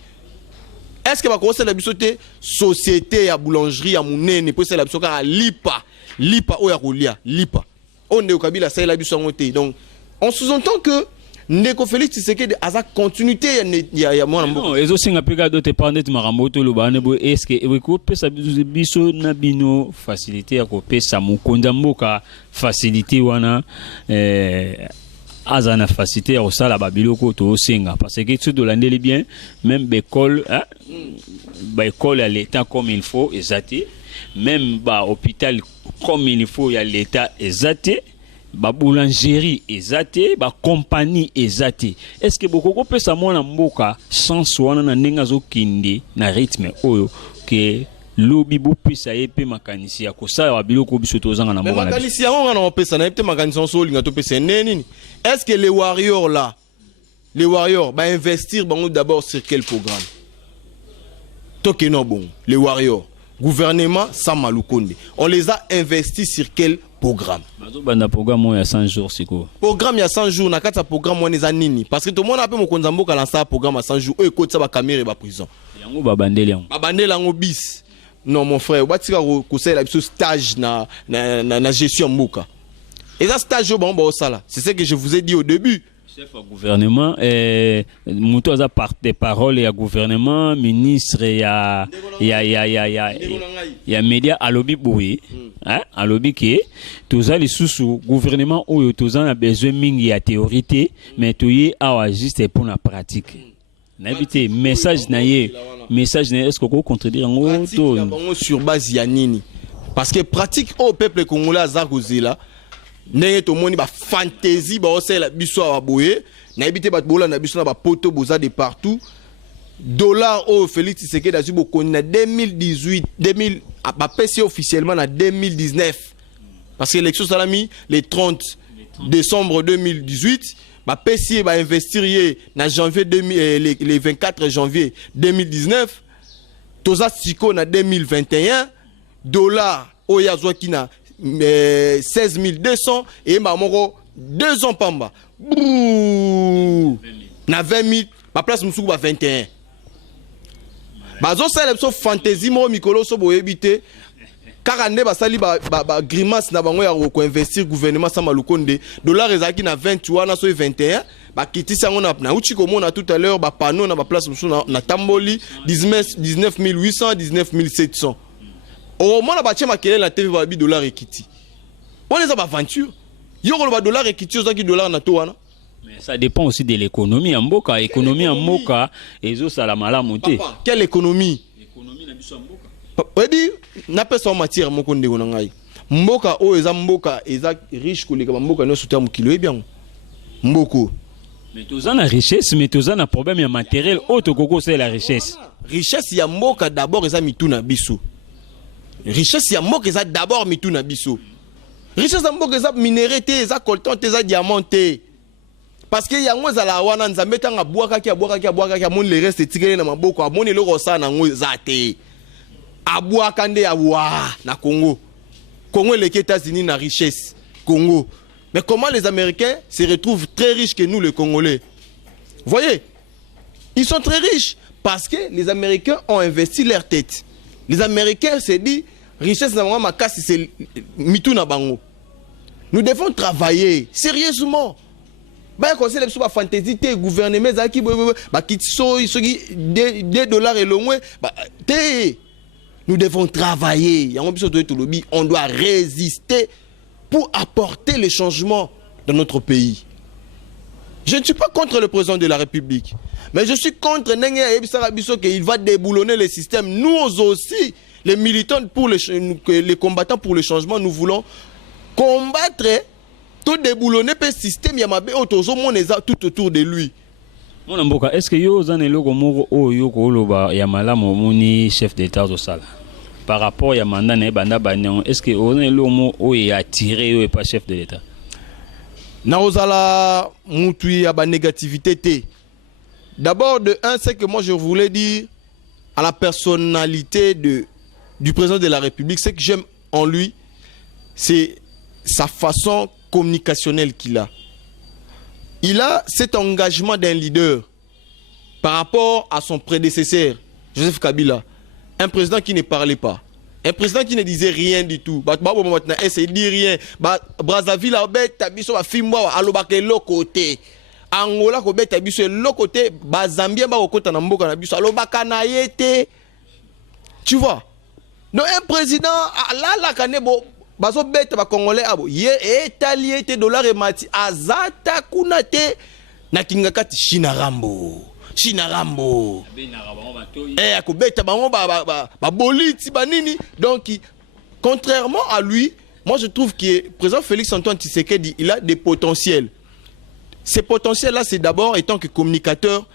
Est-ce que ba ko la bisote société ya boulangerie ya munene po la bisoka lipa o ya kolia lipa. On est au Kabila ça la biso ngote. Donc on sous-entend que Ndeko Félix Tshisekedi aza continuité ya mwana Mboka. Non, ezo singa peka dote pande ti makambo to lobane bo est-ce que eko pesa biso na bino facilité ya ko pesa mokonza Mboka facilité wana azana facilité au sala babiloko to singa parce que tout de l'année bien même l'école ba école à l'état comme il faut, exacté, même ba hôpital comme il faut, exacté, ba boulangerie ezate ba compagnie ezate. Est-ce que bokoko pesa mwana mboka chance wana na ndenge azokinde na rythme oyo ke lobi bo pesa yepe makanisi ya kosala wa biloko biso tozanga na mboka na makanisi yango na pesa na yepe makanisi so linga to pesa nini? Est-ce que les warriors là, les warriors ba investir bango d'abord sur quel programme? Tokeno bon, les warriors gouvernement Sama Lukonde, on les a investis sur quel programme? Banda programme il y a 100 jours siko. Programme il y a 100 jours na kata programme on les nini parce que tout le monde a peu mon konzamboka lancer programme à 100 jours eux côté ça ba caméra ba prison. Yango ba bandeli yango. Ba bandeli yango bis. Non mon frère, batika ko sala biso stage na gestion mboka. Et ça stage bon ba osala. C'est ce que je vous ai dit au début. Chef au gouvernement muto aza porte parole ya gouvernement ministre ya média alobi boye hein alobi ke toza lisusu gouvernement oyo toza na besoin mingi ya théorie mais toye awa juste pour la pratique na bité message na est-ce qu'on contredire en to sur base ya nini parce que pratique au peuple congolais azakozela ndenge to moni ba fantaisie ba osela biso wa boye na ebité ba bola na biso na ba poto boza de partout dollar au Félix Tshisekedi azu boko na 2018 2000 ba pesi officiellement na 2019 parce que l'élection salami le 30 décembre 2018 ba pesi ba investir na janvier 2000 le 24 janvier 2019 toza siko na 2021 dollar o yazwaki na 16 200 et mamoro 2 ans pamba na 20 000 ma place musuku ba 21 bazo sala so fantasy mo mikolo so boyebite kaka nde basali ba grimace na bango ya ko investir gouvernement Sama Lukonde dollar ezaki na 20 wana so 21 ba kitisa ngo na uchi komona tout à l'heure ba panneau na ba place musuku na tamboli 19 800 19 700. Au moment où on a fait la TV, on a dollar equity. On les a aventure. Il y a dollar equity, il y a dollar na toana. Mais ça dépend aussi de l'économie en Mboka. Économie en Mboka, et ça la mala monté. Quelle économie? L'économie na biso en Mboka. Oui, n'a pas son matière moko ndeko na ngai. Mboka o eza mboka eza riche koleka mboka no soutien mukilo bien. Mboko. Mais toza na richesse, mais toza na problème ya matériel auto koko c'est la richesse. Richesse ya mboka d'abord eza mituna biso. Richesse ya mboka eza d'abord mituna biso. Richesse ya mboka eza minerai te, eza coltan te, eza diamant te. Parce que yango ezala wana nzambe tanga bwakaki amoni le reste etikele na maboko amoni eloko osala nango eza te. Abwaka nde awa na Congo. Congo et les États-Unis na richesse. Congo. Mais comment les Américains se retrouvent très riches que nous les Congolais? Vous voyez? Ils sont très riches parce que les Américains ont investi leur tête. Les Américains se disent, richesse na ma kasi c'est mitou na bango. Nous devons travailler sérieusement. Bah conseil de ba fantaisie te gouvernement zaki ba kitso isogi $2 et loin bah te. Nous devons travailler. On doit résister pour apporter les changements dans notre pays. Je ne suis pas contre le président de la République, mais je suis contre qu'il va déboulonner le système. Nous aussi, les militants, les combattants pour le changement, nous voulons combattre, tout déboulonner le système. Il y a tout autour de lui. Est-ce que vous avez un chef d'État au Sala par rapport à mandat est-ce que vous avez attiré pas chef de l'État? Naozala moutoui à négativité. D'abord, de un, c'est que moi je voulais dire à la personnalité du président de la République, ce que j'aime en lui, c'est sa façon communicationnelle qu'il a. Il a cet engagement d'un leader par rapport à son prédécesseur, Joseph Kabila. Un président qui ne parlait pas. Un président qui ne disait rien du tout. Il dit rien. Brazzaville a tabiso a fimwa alobake lokote. Angola ko beta biso lokote. Zambia ba okota na mboka na biso alobaka na yete. Tu vois? Donc un président la kanebo baso beta ba congolais abo ye etalié te dollar et mati azata kunate na kingakati Chinarambo. Chinarambo. Akobeta bango ba boliti banini. Donc contrairement à lui, moi je trouve que le président Félix Antoine Tshisekedi, il a des potentiels. Ces potentiels-là, c'est d'abord, étant que communicateur,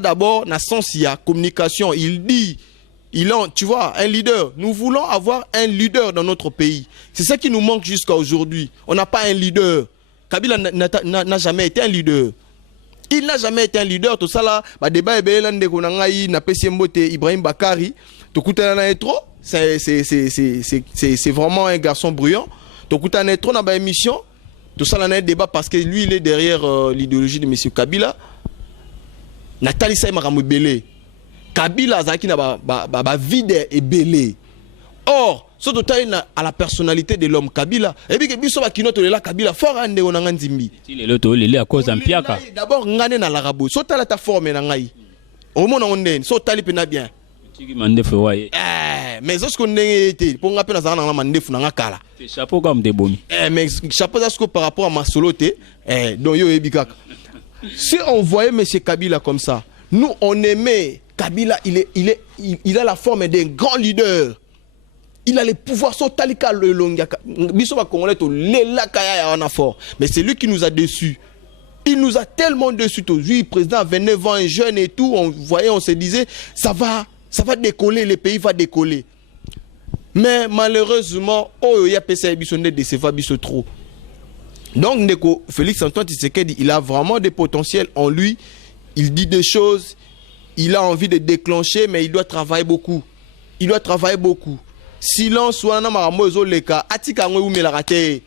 d'abord, dans le sens, il y a communication, il dit, tu vois, un leader. Nous voulons avoir un leader dans notre pays. C'est ça qui nous manque jusqu'à aujourd'hui. On n'a pas un leader. Kabila n'a jamais été un leader. Il n'a jamais été un leader. Tout ça là, débat Ibrahim Bakari, c'est vraiment un garçon bruyant. Tout ça trop dans l'émission. Tout ça là, un débat parce que lui, il est derrière l'idéologie de M. Kabila. Nathalie Saïma Belé. Kabila Zaki n'a pas vide et belé. Or, ce total à la personnalité de l'homme Kabila. Et puis que biso ba kinoto la Kabila fort ande onanga nzimbi. Il est l'auto, il est à cause d'Ampiaka. D'abord ngane na l'arabo. So tala ta forme na ngai. Au monde on est, so tali pena bien. Tiki mande fouaye. Mais ce qu'on est été pour nga pena zana na mande fu na kala. Chapeau comme des bomis. Mais chapeau ça par rapport à ma soloté, donc yo ebikaka. Si on voyait M. Kabila comme ça, nous on aimait Kabila, il a la forme d'un grand leader. Il a les pouvoirs sur Talika le longa. Mais c'est lui qui nous a déçus. Il nous a tellement déçus. Lui, président à 29 ans, un jeune et tout, on voyait, on se disait, ça va décoller, le pays va décoller. Mais malheureusement, il y a PCA Bissonnet de Seva Bisso trop. Donc, Félix Antoine Tshisekedi, il a vraiment des potentiels en lui. Il dit des choses. Il a envie de déclencher, mais il doit travailler beaucoup. Il doit travailler beaucoup. Silence, wana maramozo leka, atika ngwe umela rate.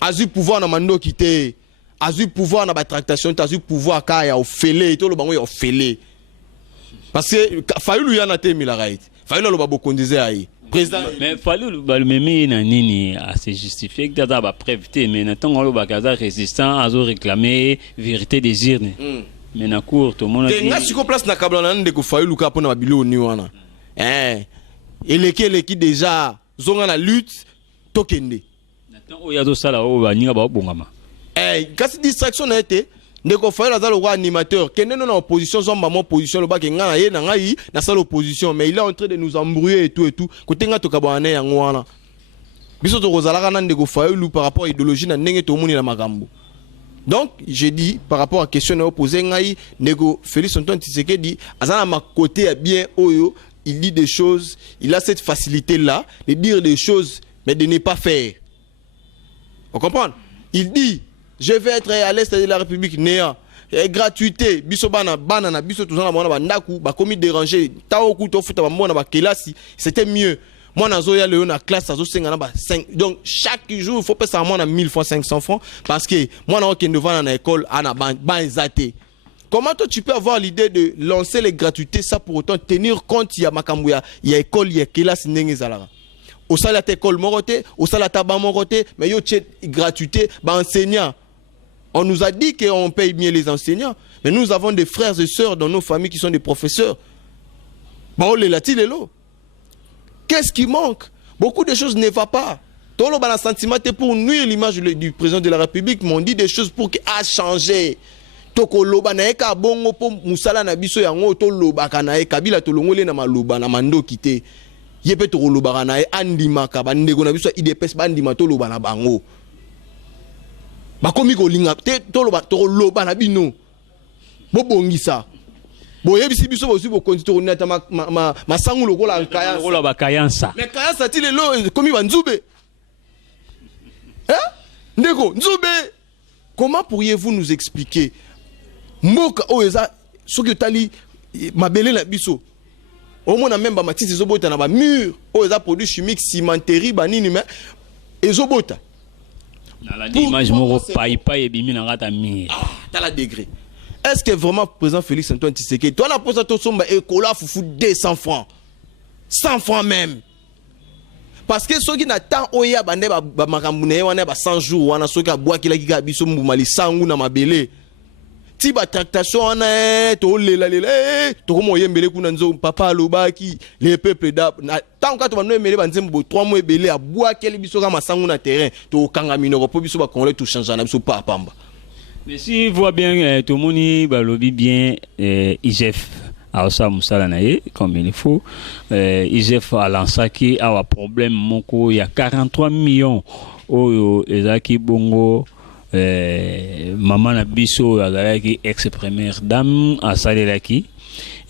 Azu pouvoir na mando kite. Azu pouvoir na tractation, azu pouvoir kaya ofele, to lo bango ya ofele. Parce que Fayulu yana te milarait. Fayulu lo babo kondize ayi. Président mais Fayulu ba le meme na nini à se justifier que data ba prévité mais na tango lo ba kaza résistant azo réclamer vérité des urnes. Mais na cour tout le monde dit nga siko place na kabla na ndeko Fayulu ka pona babilo ni wana. Et l'équipe déjà zonga la lutte tokende. Nathan oyazo sala o ba ninga ba bongama. Kasi distraction na été ndeko Fayulu azalo roi animateur kende na opposition zomba mon position lo ba ke nga na ye na ngai na salle opposition mais il est en train de nous embrouiller et tout côté nga tokabana yango wana. Biso to kozalaka na ndeko Fayulu par rapport à idéologie na ndenge to moni na makambo. Donc, j'ai dit, par rapport à la question opposée, Nego Félix Antoine Tshisekedi, à ma côté, bien, il dit des choses, il a cette facilité-là de dire des choses, mais de ne pas faire. On comprend? Il dit, je vais être à l'est de la République, néa, gratuité, biso banana, biso tout ça, bandaku, ba commis déranger, tao kuto futa ba ba kelasi, c'était mieux. Moi, nazoya le na classe, ça 5. Donc, chaque jour, il faut payer ça à 1000 fois 500 francs. Parce que moi, je suis devant l'école, comment toi, tu peux avoir l'idée de lancer les gratuités, ça pour autant tenir compte, il y a Makambouya, il y a école, il y a classe, au salaire école moroté, au salaire tabac moroté, mais il y a gratuité, enseignants. On nous a dit qu'on paye bien les enseignants, mais nous avons des frères et sœurs dans nos familles qui sont des professeurs. Qu'est-ce qui manque? Beaucoup de choses ne vont pas. Tout le monde a un sentiment pour nuire l'image du président de la République, mais on dit des choses pour qu'il a changé. Toko loba na eka bongo po musala na biso yango to loba kana e Kabila to longole na maloba na mando kite. Yepe to loba na e andima ka bandeko na biso IDPS bandima to loba na bango. Ba komi ko linga te to loba na bino. Bobongisa. Boye bisi biso bosi bo konti na ta ma sangu lokola nkaya lokola ba kayansa mais kayansa ti lelo komi banzube ndeko nzube. Comment pourriez-vous nous expliquer mboka oeza soki tali mabele na biso au moins même ba matisi zobota na ba mur oeza produit chimique cimenterie banini mais ezobota na la image moko pai ebimi na rata mur dans la degré. Est-ce que vraiment président Félix Antoine Tshisekedi, toi la pose à ton sombre et cola foufou 200 francs, 100 francs même, parce que ceux qui n'attendent oya bande ba makamune wana ba 100 jours wana ceux qui a bois qui la ki biso mbumali sangu na mabele ti ba tractation wana to lela to ko moyembele kuna nzo papa lobaki les peuples da tant que to ba no emele ba nzembo 3 mois ebele a bois qui biso ka masangu na terrain to kanga minoko po biso ba congolais tout changer na biso pa pamba. Mais si voit bien tout le monde balobi bien IGF aosa musala na ye comme il faut. IGF alansaki awa problème moko ya 43 millions oyo ezaki bongo maman na biso azalaki ex-première dame asalelaki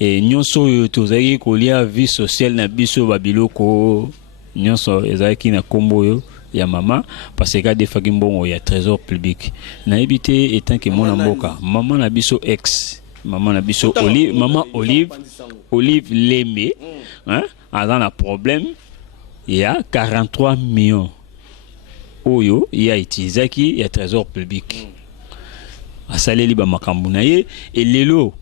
et nyonso oyo tozalaki kolia vie sociale na biso babiloko nyonso ezalaki na kombo oyo ya mama parce que defaki mbongo ya trésor public na ebité étant que mon mboka maman na biso ex maman na biso Olive maman Olive Lembe hein a un problème il y a 43 millions oyo il y a utilisé qui ya trésor public asaleli ba makambu na ye et lelo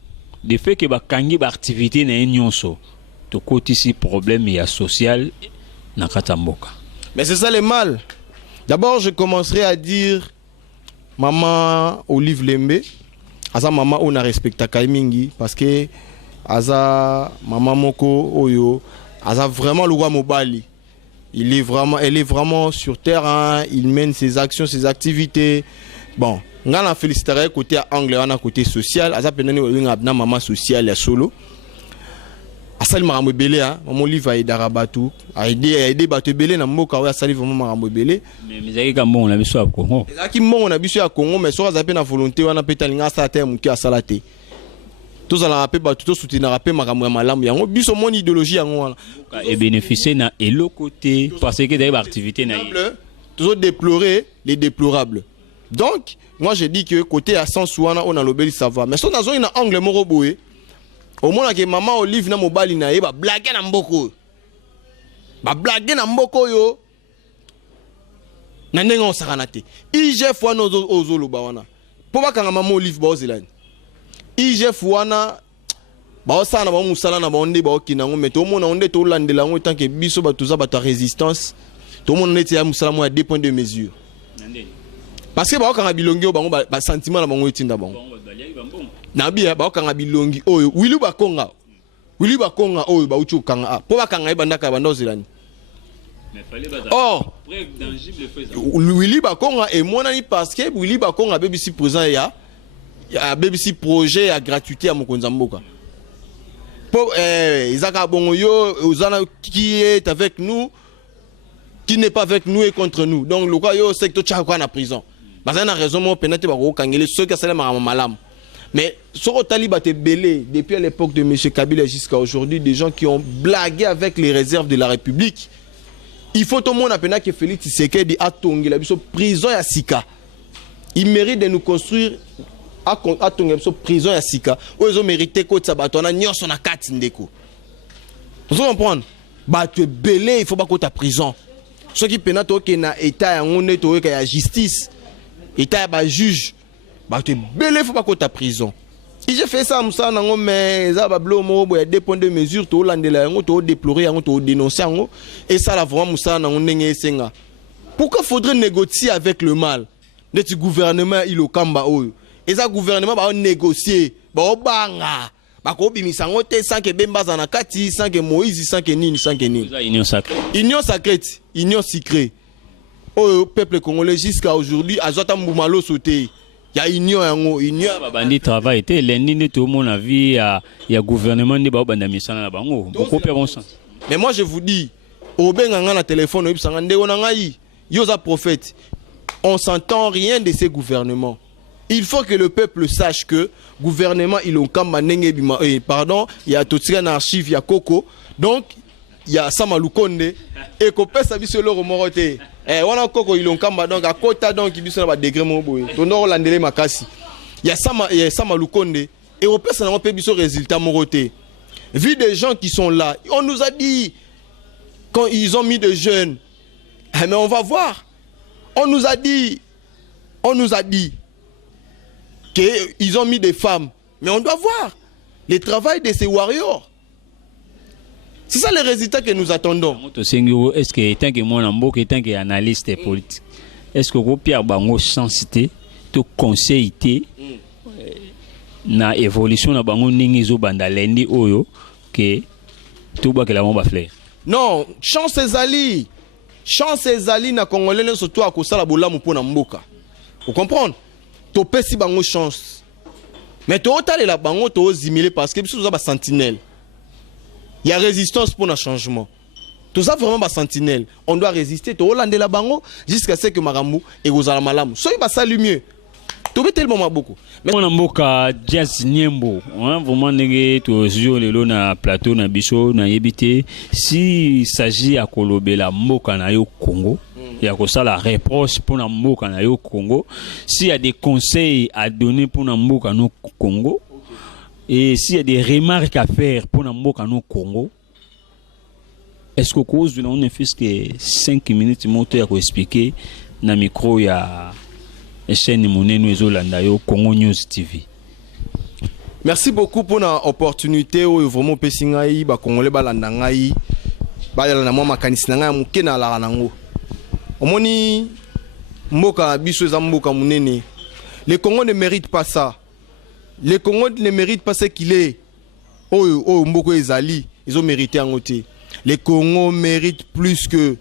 de fait que ba kangi ba activité na nyonso to kotisi problème ya social na katamboka. Mais c'est ça le mal. D'abord, je commencerai à dire maman Olive Lembe, asa maman on a respecté Kaimingi parce que asa maman moko oyo, asa vraiment le roi Mobali. Elle est vraiment sur terrain, il mène ses actions, ses activités. Bon, on a félicité côté anglais, on a côté social, asa penene na maman sociale ya solo. Asali marambo belé hein maman Olive a darabatu a aidé batu belé na mboka wa asali vraiment marambo belé mais mizaki ka mbongo na biso ya Congo ezaki mbongo na biso ya Congo mais soka zape na volonté wana peta linga sa te muki asala te tozala rapé batu to soutenir rapé makambo ya malamu yango biso mon idéologie yango wana et bénéficier na elo côté parce que d'ailleurs activité na toujours déplorer les déplorables. Donc moi je dis que côté à sens wana on a lobeli ça va mais son nazo ina angle moko boye au moins que maman Olive na mobali na ye ba blague na mboko yo na ndenge on sakana te IGF wana ozoloba wana po bakanga maman Olive ba ozelani IGF wana ba osana ba musala na ba onde ba okina ngo meto mona onde to landela ngo tant que biso ba tuza ba ta résistance to mona neti ya musala mo à 2 points de mesure parce que ba okanga bilongi bango ba sentiment na bango etinda bango Nabia ba okanga bilongi oyo Willy Bakonga oyo ba uchu kanga po bakanga ibandaka banda ozelani mais fallait ba preuve tangible faisant Willy Bakonga et monani parce que Willy Bakonga BBC présent ya BBC projet à gratuité à Mokonza Mboka po Isaka Bongo yo ozana qui est avec nous qui n'est pas avec nous et contre nous donc le quoi yo c'est que tu as quoi na prison parce que na raison mo penate ba ko kangele ceux qui sala malam. Mais sur Talibat est belé depuis l'époque de M. Kabila jusqu'à aujourd'hui, des gens qui ont blagué avec les réserves de la République. Il faut tout le monde appeler que Félix Tshisekedi a tongé la prison à Sika. Il mérite de nous construire à tongé la prison à Sika. Ils ont mérité que ça batte on a nion son a 4 ndeko. Vous comprenez? Bah tu es belé, il faut pas que ta prison. Ceux qui pénate au na état on est au la justice. État ba juge. Bah tu es belé, faut pas que ta prison. Et j'ai fait ça, Moussa, mais ça va bloquer moi, il y a des points de mesure, tu as déploré, tu as dénoncé, et ça, là, vraiment, Moussa, pourquoi faudrait négocier avec le mal? Le gouvernement, il est au Kamba, et ça, gouvernement, va négocier, va banga, va kobimisa ngote sans que Bemba Zanakati, sans que Moïse, sans que Nini, sans que Nini. Union sacrée. Union sacrée, union secrète. Au peuple congolais jusqu'à aujourd'hui, à Zota Mboumalo sauté. Il y a union bandi travail était lundi tout le monde a vu il y a gouvernement de banda misana na bango beaucoup plus bon sens. Mais moi je vous dis au benganga na téléphone obisanga ndeko na ngai yoza prophète on s'entend rien de ces gouvernements. Il faut que le peuple sache que gouvernement il on kamba ndenge bima pardon il y a totsika na archive il y a Koko donc il y a Samalukonde et ko pesa biso le remoroté. Wana Koko ilonkamba donc à kota donc biso na ba degré mo boye to ndoko landele makasi il y a Samalukonde et au pesa na pe biso résultat moroté vu des gens qui sont là on nous a dit quand ils ont mis des jeunes mais on va voir on nous a dit que ils ont mis des femmes mais on doit voir le travail de ces warriors. C'est ça les résultats que nous attendons. Est-ce que tant que moi en tant que analyste politique, est-ce que vous Pierre Bango sensité, to conseillité na évolution na bango ningizo banda lendi oyo que tout ba que la bomba fleur. Non, chance ezali na congolais surtout à kosala bolamu pona mboka. Vous comprenez? To pesi bango chance. Mais tu as les bango, tu as zimilé parce que tu as sentinelle. Il y a résistance pour le changement. Tout ça vraiment ba sentinelle. On doit résister. Tu as la bango jusqu'à ce que Maramou et Gozala Malam. Soyez pas ça le mieux. Tu veux tellement beaucoup. Mais on a mboka jazz niembo. Vraiment négé to sur le na plateau na biso na yebité. Si s'agit à kolobe la mboka na yo Congo. Il y a ça la réponse pour la mboka na yo Congo. S'il y a des conseils à donner pour la mboka no Congo. Et s'il y a des remarques à faire pour la mboka no Congo. Est-ce qu'au cause de on ne fait que 5 minutes moto à expliquer na micro ya chaîne monene ezolanda yo Congo News TV. Merci beaucoup pour l'opportunité où vraiment pesingai ba congolais balanda ngai ba yala na mwa makanisi ngai muke na la nango. Omoni mboka biso eza mboka munene. Le Congo ne mérite pas ça. Le Congo ne mérite pas ce qu'il est. Oh mboko ezali, ils ont mérité en côté. Le Congo mérite plus que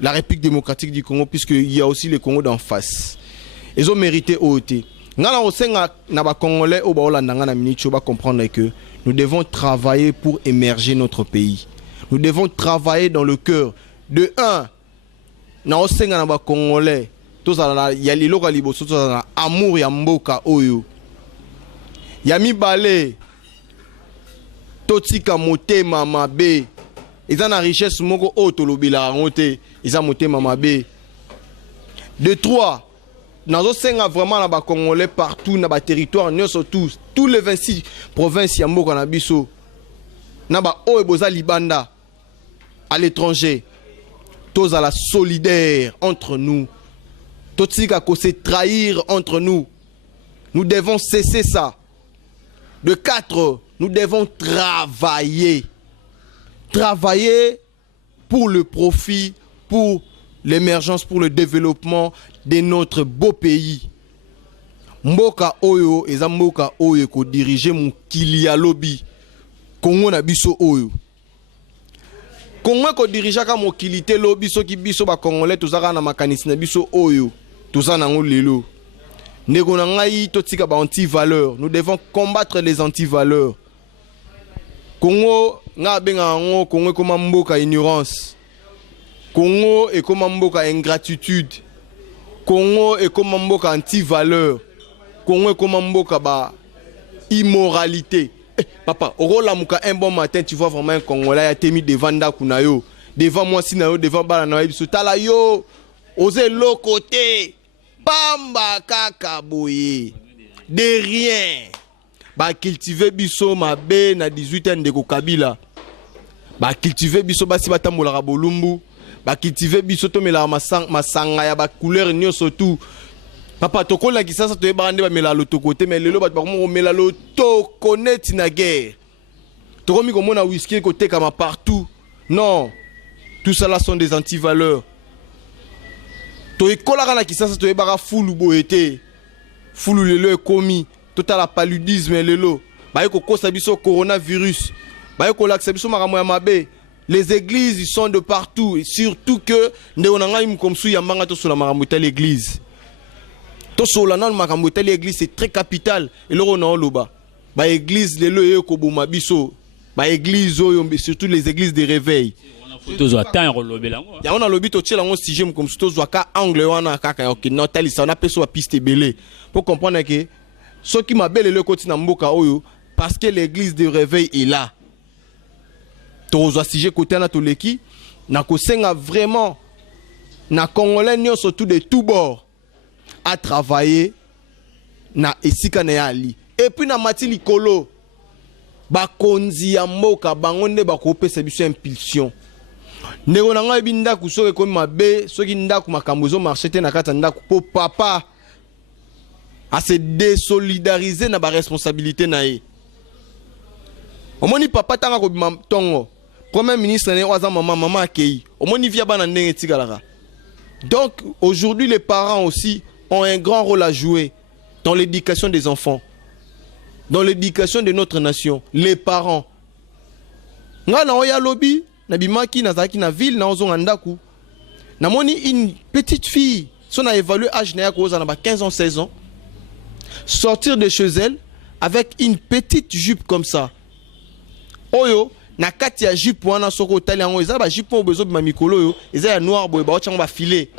la République démocratique du Congo, puisqu'il y a aussi le Congo d'en face. Ils ont mérité OT. Congolais comprendre que nous devons travailler pour émerger notre pays. Nous devons travailler dans le cœur. De un, Congolais, il y a les locaux amour ya mboka oyo. Yami balé, totika motema mabe. Ils ont la richesse moko otolobila ngote, ils ont motema mabe. De trois, nous avons vraiment na ba Congolais partout na ba territoire tous les 26 provinces ya mboka na biso. Na ba oeboza libanda à l'étranger. Tous à la solidaire entre nous. Totika ko se trahir entre nous. Nous devons cesser ça. De 4, nous devons travailler. Travailler pour le profit, pour l'émergence, pour le développement de notre beau pays. Mboka oyo, eza mboka oyo ko diriger mon kilia lobby. Congo na biso oyo. Congo ko diriger ka mo kilité lobby so ki biso ba congolais tozaka na makanisi na biso oyo. Toza nango lelo. Nego na ngai totika ba anti-valeurs. Nous devons combattre les anti-valeurs. Congo nga benga ngo Congo comme mboka ignorance. Congo est comme mboka ingratitude. Congo est comme mboka anti-valeur. Congo est comme mboka ba immoralité. Papa, orola muka un bon matin tu vois vraiment un Congolais a été mis devant Ndakunayo, devant moi sinayo, devant Balanayo biso tala yo, osez l'autre côté. Pamba kaka boye. De rien. Ba cultiver biso mabe na 18 ans de Kabila. Ba cultiver biso basi batambola bolumbu. Ba cultiver biso to mela masanga ya ba couleur nyonso tout. Papa tokola kisasa to ebande ba mela loto côté mais lelo ba ko mela loto connaître na guerre. Tokomi ko mona whisky côté kama partout. Non. Tout ça là sont des anti-valeurs. To ekola kana kisasa to ebara fulu boete. Fulu lelo ekomi. Total la paludisme lelo. Ba ko kosa biso coronavirus. Ba ko laksa biso makambo ya mabe. Les églises ils sont de partout et surtout que ndonanga imkomsu ya manga to sula makambo ta l'église. To sula na makambo ta l'église c'est très capital et loro na loba. Ba église lelo e ko boma biso. Ba église oyo surtout les églises de réveil. Tozo ata rolobé la ngo. Ya on a lobi to tchela ngo sujet comme tozo ka angle wana kaka ok no talisa on a peso a piste belé pour comprendre que ce qui m'a belle le côté na mboka oyo parce que l'église de réveil est là. Tozo sujet côté na toleki na ko senga vraiment na congolais nyo surtout de tout bord à travailler na esika na yali et puis na mati likolo ba konzi ya mboka bangonde ba ko pesa biso impulsion. Ndeko na ngai binda ku soke ko mabe soki ndaku makambo zo marché te na kata ndaku po papa à se désolidariser na ba responsabilité na ye. Omoni papa tanga ko bima tongo. Premier ministre ne oza maman akei. Omoni via bana ndenge tikalaka. Donc aujourd'hui les parents aussi ont un grand rôle à jouer dans l'éducation des enfants. Dans l'éducation de notre nation, les parents. Nga na oya lobby na bimaki na zaki na ville na ozonga ndaku. Na moni une petite fille, son a évalué âge na ya ko za na ba 15 ans 16 ans. Sortir de chez elle, avec une petite jupe comme ça. Oyo, na kati ya jupe wana soko tali yango eza ba jupe obezo bima mikolo yo, eza ya noir boy ba chango ba filet.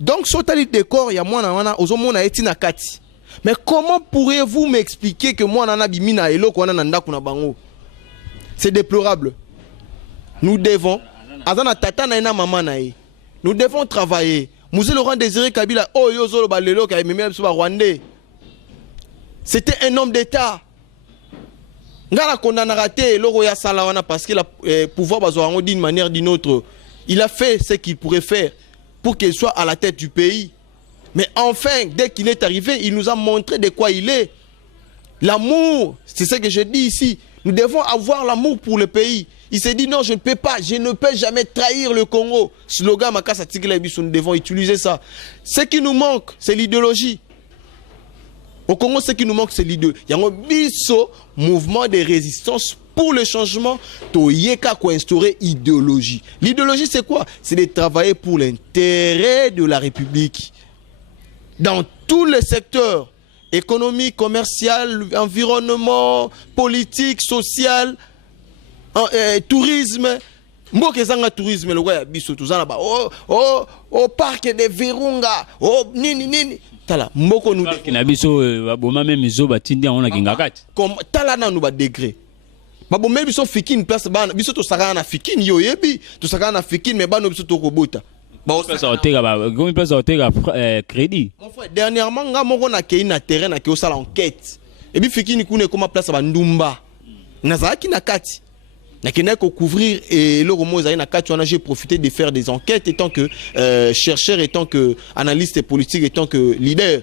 Donc so tali décor ya mwana wana ozomona eti na kati. Mais comment pourriez-vous m'expliquer que mwana na bimina eloko wana na ndako na bango? C'est déplorable. Nous devons azana tata na ina mama na ye. Nous devons travailler. Monsieur Laurent Désiré Kabila oyo zolo ba lelo ka ememela biso ba Rwandais. C'était un homme d'État. Ngala kondana raté loro ya sala wana parce que le pouvoir bazo d'une manière d'une autre. Il a fait ce qu'il pourrait faire pour qu'il soit à la tête du pays. Mais enfin, dès qu'il est arrivé, il nous a montré de quoi il est. L'amour, c'est ce que je dis ici. Nous devons avoir l'amour pour le pays. Il s'est dit non, je ne peux jamais trahir le Congo. Slogan Makasa Tigla Biso, nous devons utiliser ça. Ce qui nous manque, c'est l'idéologie. Au Congo, ce qui nous manque, c'est l'idéologie. Il y a un biso mouvement de résistance pour le changement. Toyeka ko instaurer idéologie. L'idéologie, c'est quoi? C'est de travailler pour l'intérêt de la République. Dans tous les secteurs, économique, commercial, environnement, politique, social, tourisme. Mboke zanga tourisme, le roi biso tuzana ba au parc de Virunga, nini. Tala mboko nous parc na biso baboma même zo batindi on na kingakati. Comme tala na nous ba degré. Baboma biso fikine place bana biso to sakana na fikine yo yebi, to sakana na fikine mais bano biso to kobota. Comment peut crédit? Mon frère, dernièrement, on a créé un terrain qui a l'enquête. Et puis, Fikini Kune, comment place à Ndumba. Nazaki Nakati. N'a couvrir et le Romo Nakati, j'ai profité de faire des enquêtes, étant que chercheur, étant que analyste politique, étant que leader.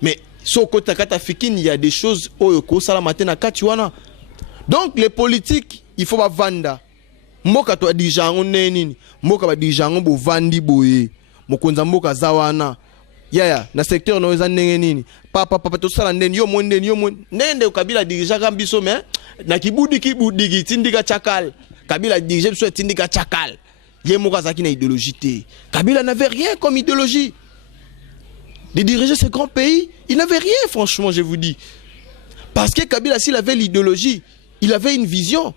Mais, sur côté Nakata Fikini, il y a des choses au Salamate Nakati. Donc, les politiques, il faut pas vendre. Mboka to dijango neni mboka ba dijango bo vandi boye mokonza mboka zawana yaya na secteur no eza ndenge nini papa to sala ndeni yo nende Kabila dirija kambiso mais na kibudi tindika chakal Kabila dirige biso tindika chakal ye moka zaki na idéologie te. Kabila n'avait rien comme idéologie de diriger ce grand pays. Il n'avait rien, franchement, je vous dis, parce que Kabila, s'il avait l'idéologie, il avait une vision.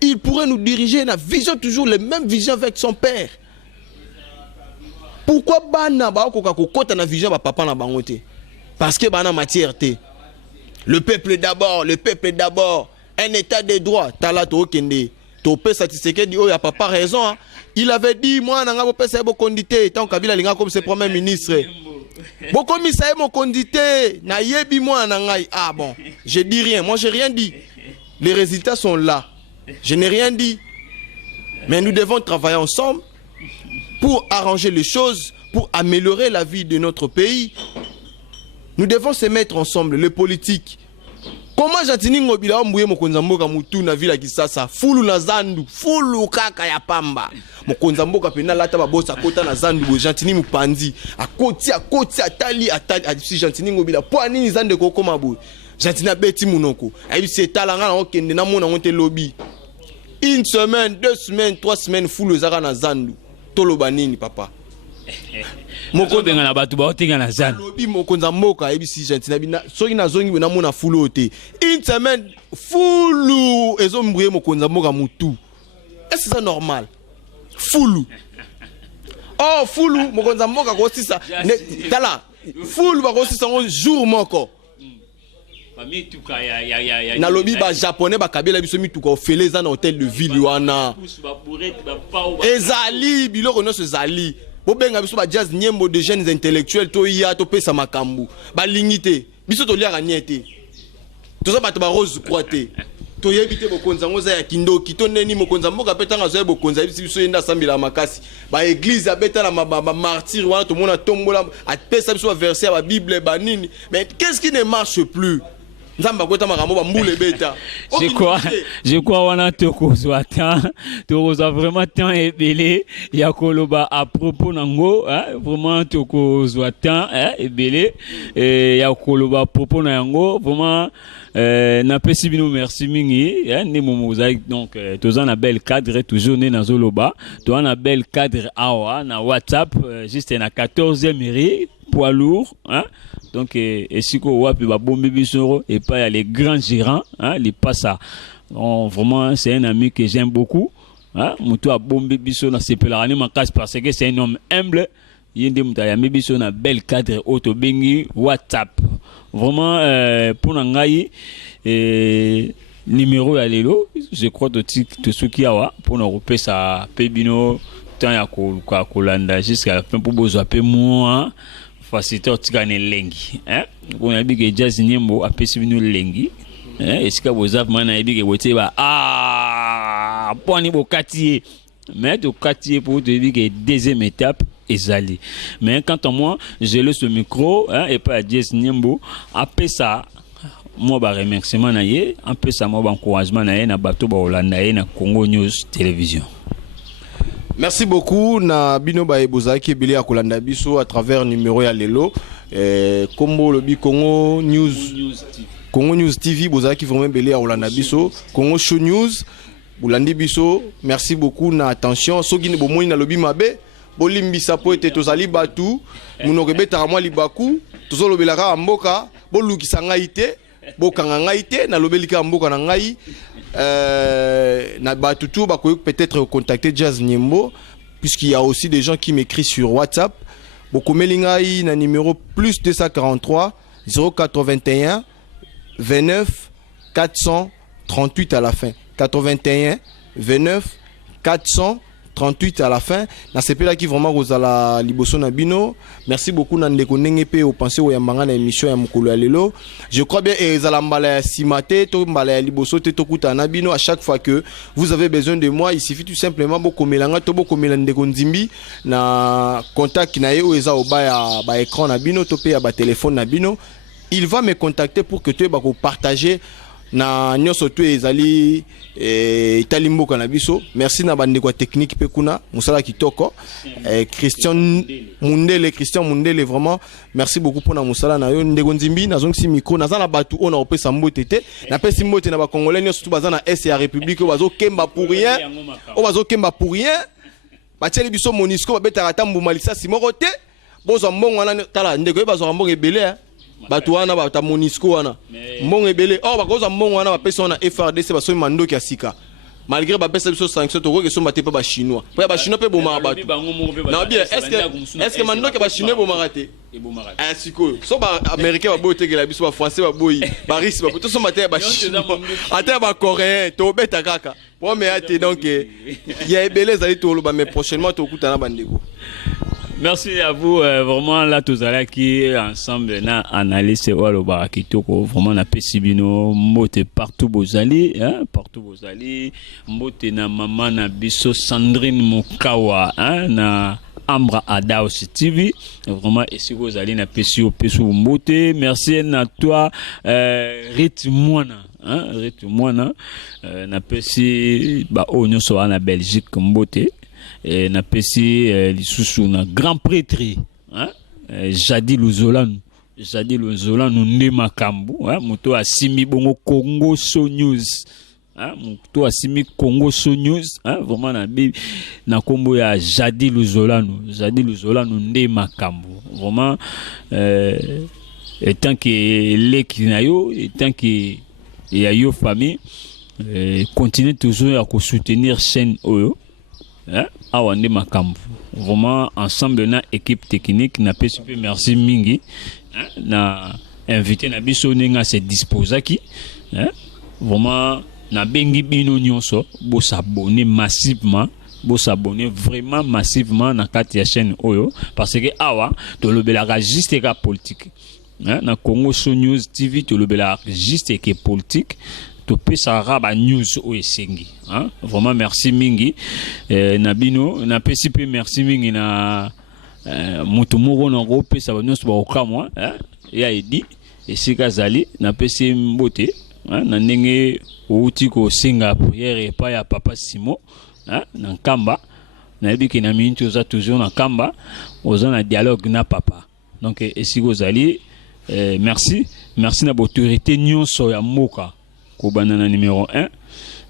Il pourrait nous diriger, la vision, toujours les mêmes visions avec son père. Pourquoi bana ba kokota na vision ba papa na bangote? Parce que bana matière te. Le peuple d'abord, le peuple d'abord. Un état de droit. Tala to kende. To pe satisfait dit oh ya papa raison. Hein? Il avait dit moi na ngabo pesa bo kondité tant Kabila linga comme ses premier ministre. Boko misa mo kondité na yebi moi na ngai. Ah bon, je dis rien. Moi j'ai rien dit. Les résultats sont là. Je n'ai rien dit. Mais nous devons travailler ensemble pour arranger les choses, pour améliorer la vie de notre pays. Nous devons se mettre ensemble, les politiques. Comment j'atini ngobila ombuye mokonza mboka mutu na vila kisasa fulu na zandu fulu kaka ya pamba mokonza mboka pena lata babosa kota na zandu bo jantini mupanzi akoti atali si jantini ngobila po nini zande kokoma bo jantina beti munoko ayi se talanga na okende na mona ngonte lobby une semaine 2 semaines 3 semaines fulu zaka na zandu toloba nini papa mokonza na batu ba otenga na zandu lobi mokonza mboka ebisi jantina bina soki na zongi na mona fulu ote une semaine fulu ezo mbouye mokonza mboka mutu. Est-ce que c'est normal? Fulu oh fulu mokonza mboka ko sisa tala fulu ba ko sisa jour moko na lobi ba japonais ba kabila biso mituka ofeleza na hôtel de ville wana ezali biloko no ezali bobenga biso ba jazz nyembo de jeunes intellectuels to ya to pesa makambu ba lingité biso to liaka niete to za bato ba rose croité to yebite bokonza ngoza ya kindoki to neni mokonza mboka petanga zo bokonza biso yenda sambila makasi ba église abeta na ba martyr wana to mona tombola apesa biso verset ba bible ba nini. Mais qu'est-ce qui ne marche plus? Je crois on a tokozwa temps tokozwa vraiment temps ebele ya koloba à propos nango vraiment tokozwa temps ebele ya koloba à propos nango vraiment na pesi bino merci mingi ne mozaïque donc tous en a bel cadre toujours né na zoloba to en a bel cadre awa na WhatsApp juste na 14e mairie poids lourd hein donc et siko wapi ba bombe bisoro et pas les grands gérants hein les pas ça vraiment c'est un ami que j'aime beaucoup hein mutu a bombe biso na sepelani makas parce que c'est un homme humble yende muta ya biso na bel cadre auto bengi WhatsApp vraiment pour ngai numéro ya lelo je crois de tout qui awa pour na repé ça pebino temps ya ko landa jusqu'à la fin pour besoin peu moins facilitateur tigane lengi hein on a dit que jazz nyembo apesi bino lengi hein est-ce que vous avez mana ebi que bote ba poni bokati mais to kati pour te dire que deuxième étape ezali mais quand moi je laisse le micro hein et pas jazz nyembo apesi ça moi ba remerciement na ye apesi ça moi ba encouragement na ye na bato ba Holanda ye na Congo News Télévision. Merci beaucoup na bino ba ebozaki bili ya kolanda biso à travers numéro ya lelo kombo lobi Congo News TV bozaki vraiment bili ya kolanda biso Congo Show News bolandi biso merci beaucoup na attention soki ne bomoni na lobi mabe bolimbisa po ete tozali batu munoke betaka mwa libaku tozolobelaka mboka bolukisa ngai te bokanga ngai te na lobelika mboka na ngai na batutu ba peut-être contacter Jazz Nyembo puisqu'il y a aussi des gens qui m'écrivent sur WhatsApp bokomeli ngai na numéro plus 243 081 29 438 à la fin 81 29 438 à la fin na sepela qui vraiment rozala liboso na bino merci beaucoup na ndeko ndenge pe au penser o yambanga na émission ya mukolo ya lelo je crois bien ezala mbala ya simate to mbala ya liboso te to kuta na bino à chaque fois que vous avez besoin de moi il suffit tout simplement bokomelanga to bokomela ndeko nzimbi na contact na ye o eza o ba écran na bino to pe ya ba téléphone na bino il va me contacter pour que tu ba ko partager na nyoso tu ezali italimbo kana biso merci na bande kwa technique pe kuna musala kitoko Christian Mundele vraiment merci beaucoup pour na musala na yo ndeko nzimbi na zongi micro na zana batu ona opesa mbote te na pesi mbote na ba congolais nyoso tu bazana S ya république o bazo kemba pour rien batieli biso Monisco babeta tambuma lisasi moko te bozo mbongo wana tala ndeko bazo mbongo ebele batu wana bata Monisco wana mbongo ebele bakoza mbongo wana bapesa wana FRDC baso mandoki ya sika malgré bapesa biso sanction to ko so mate pe ba chinois pe ba chinois pe bomaka batu na bien est-ce que mandoki ba chinois bomaka te siko so ba américain ba botekela biso ba français ba boyi ba russe ba to so mate ba chinois ata ba coréen to beta kaka pour me ate donc il y a ebele zali to lo ba mais prochainement to kutana bandeko. Merci à vous, vraiment là tous qui ensemble na analyse walo barakitoko vraiment na pesibino mote partout bozali hein partout bozali mote na mama na biso Sandrine Mokawa hein na Ambra Adaos TV vraiment esi bozali na pesio pesu mote merci na toi Rit Mwana hein Rit Mwana na pesi ba onyoso na Belgique mbote na pesi lisusu na grand prêtre hein Jadi Luzolanu nde makambu hein moto asimi bongo Congo Show News hein moto asimi Congo Show News hein vraiment na kombo ya Jadi Luzolanu nde makambu vraiment tant que lekinayo tant que yayo famille continue toujours à soutenir chaîne oyo hein awande makambu vraiment ensemble na équipe technique na PCP merci mingi hein? Na invité na biso nenga se disposaki hein vraiment na bengi bino nyonso bo s'abonner massivement vraiment massivement na kati ya chaîne oyo parce que awa to lobelaka juste ka politique hein na Congo Show News TV to lobelaka juste que politique to pesa raba news o esengi hein vraiment merci mingi na bino na PCP merci mingi na mutu moko na ko pesa ba news ba okamwa hein ya edi esika zali na pesi mbote hein na ndenge outi ko singa prière pa ya papa Simo hein na Kamba na ebiki na mintu za toujours na Kamba oza na dialogue na papa donc esiko zali merci na autorité nyonso ya mboka ko banana numéro 1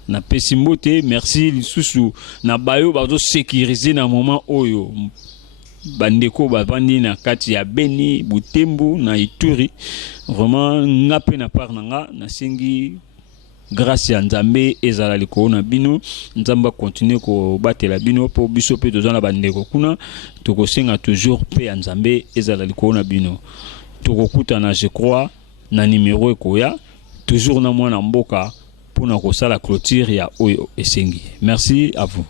na pesimbote merci lisusu na bayo bazo sécuriser na moment oyo bandeko bavandi na kati ya Beni, Butembo na Ituri. Vraiment ngape na part nanga na sengi grâce ya Nzambe ezala liko na bino, Nzamba continue ko batela bino po biso pe tozana bandeko kuna tokosenga toujours pe ya Nzambe ezala liko na bino. Tokokutana je crois na numéro ekoya toujours na mwana mboka pour na kosala clôture ya oyo esengi. Merci à vous.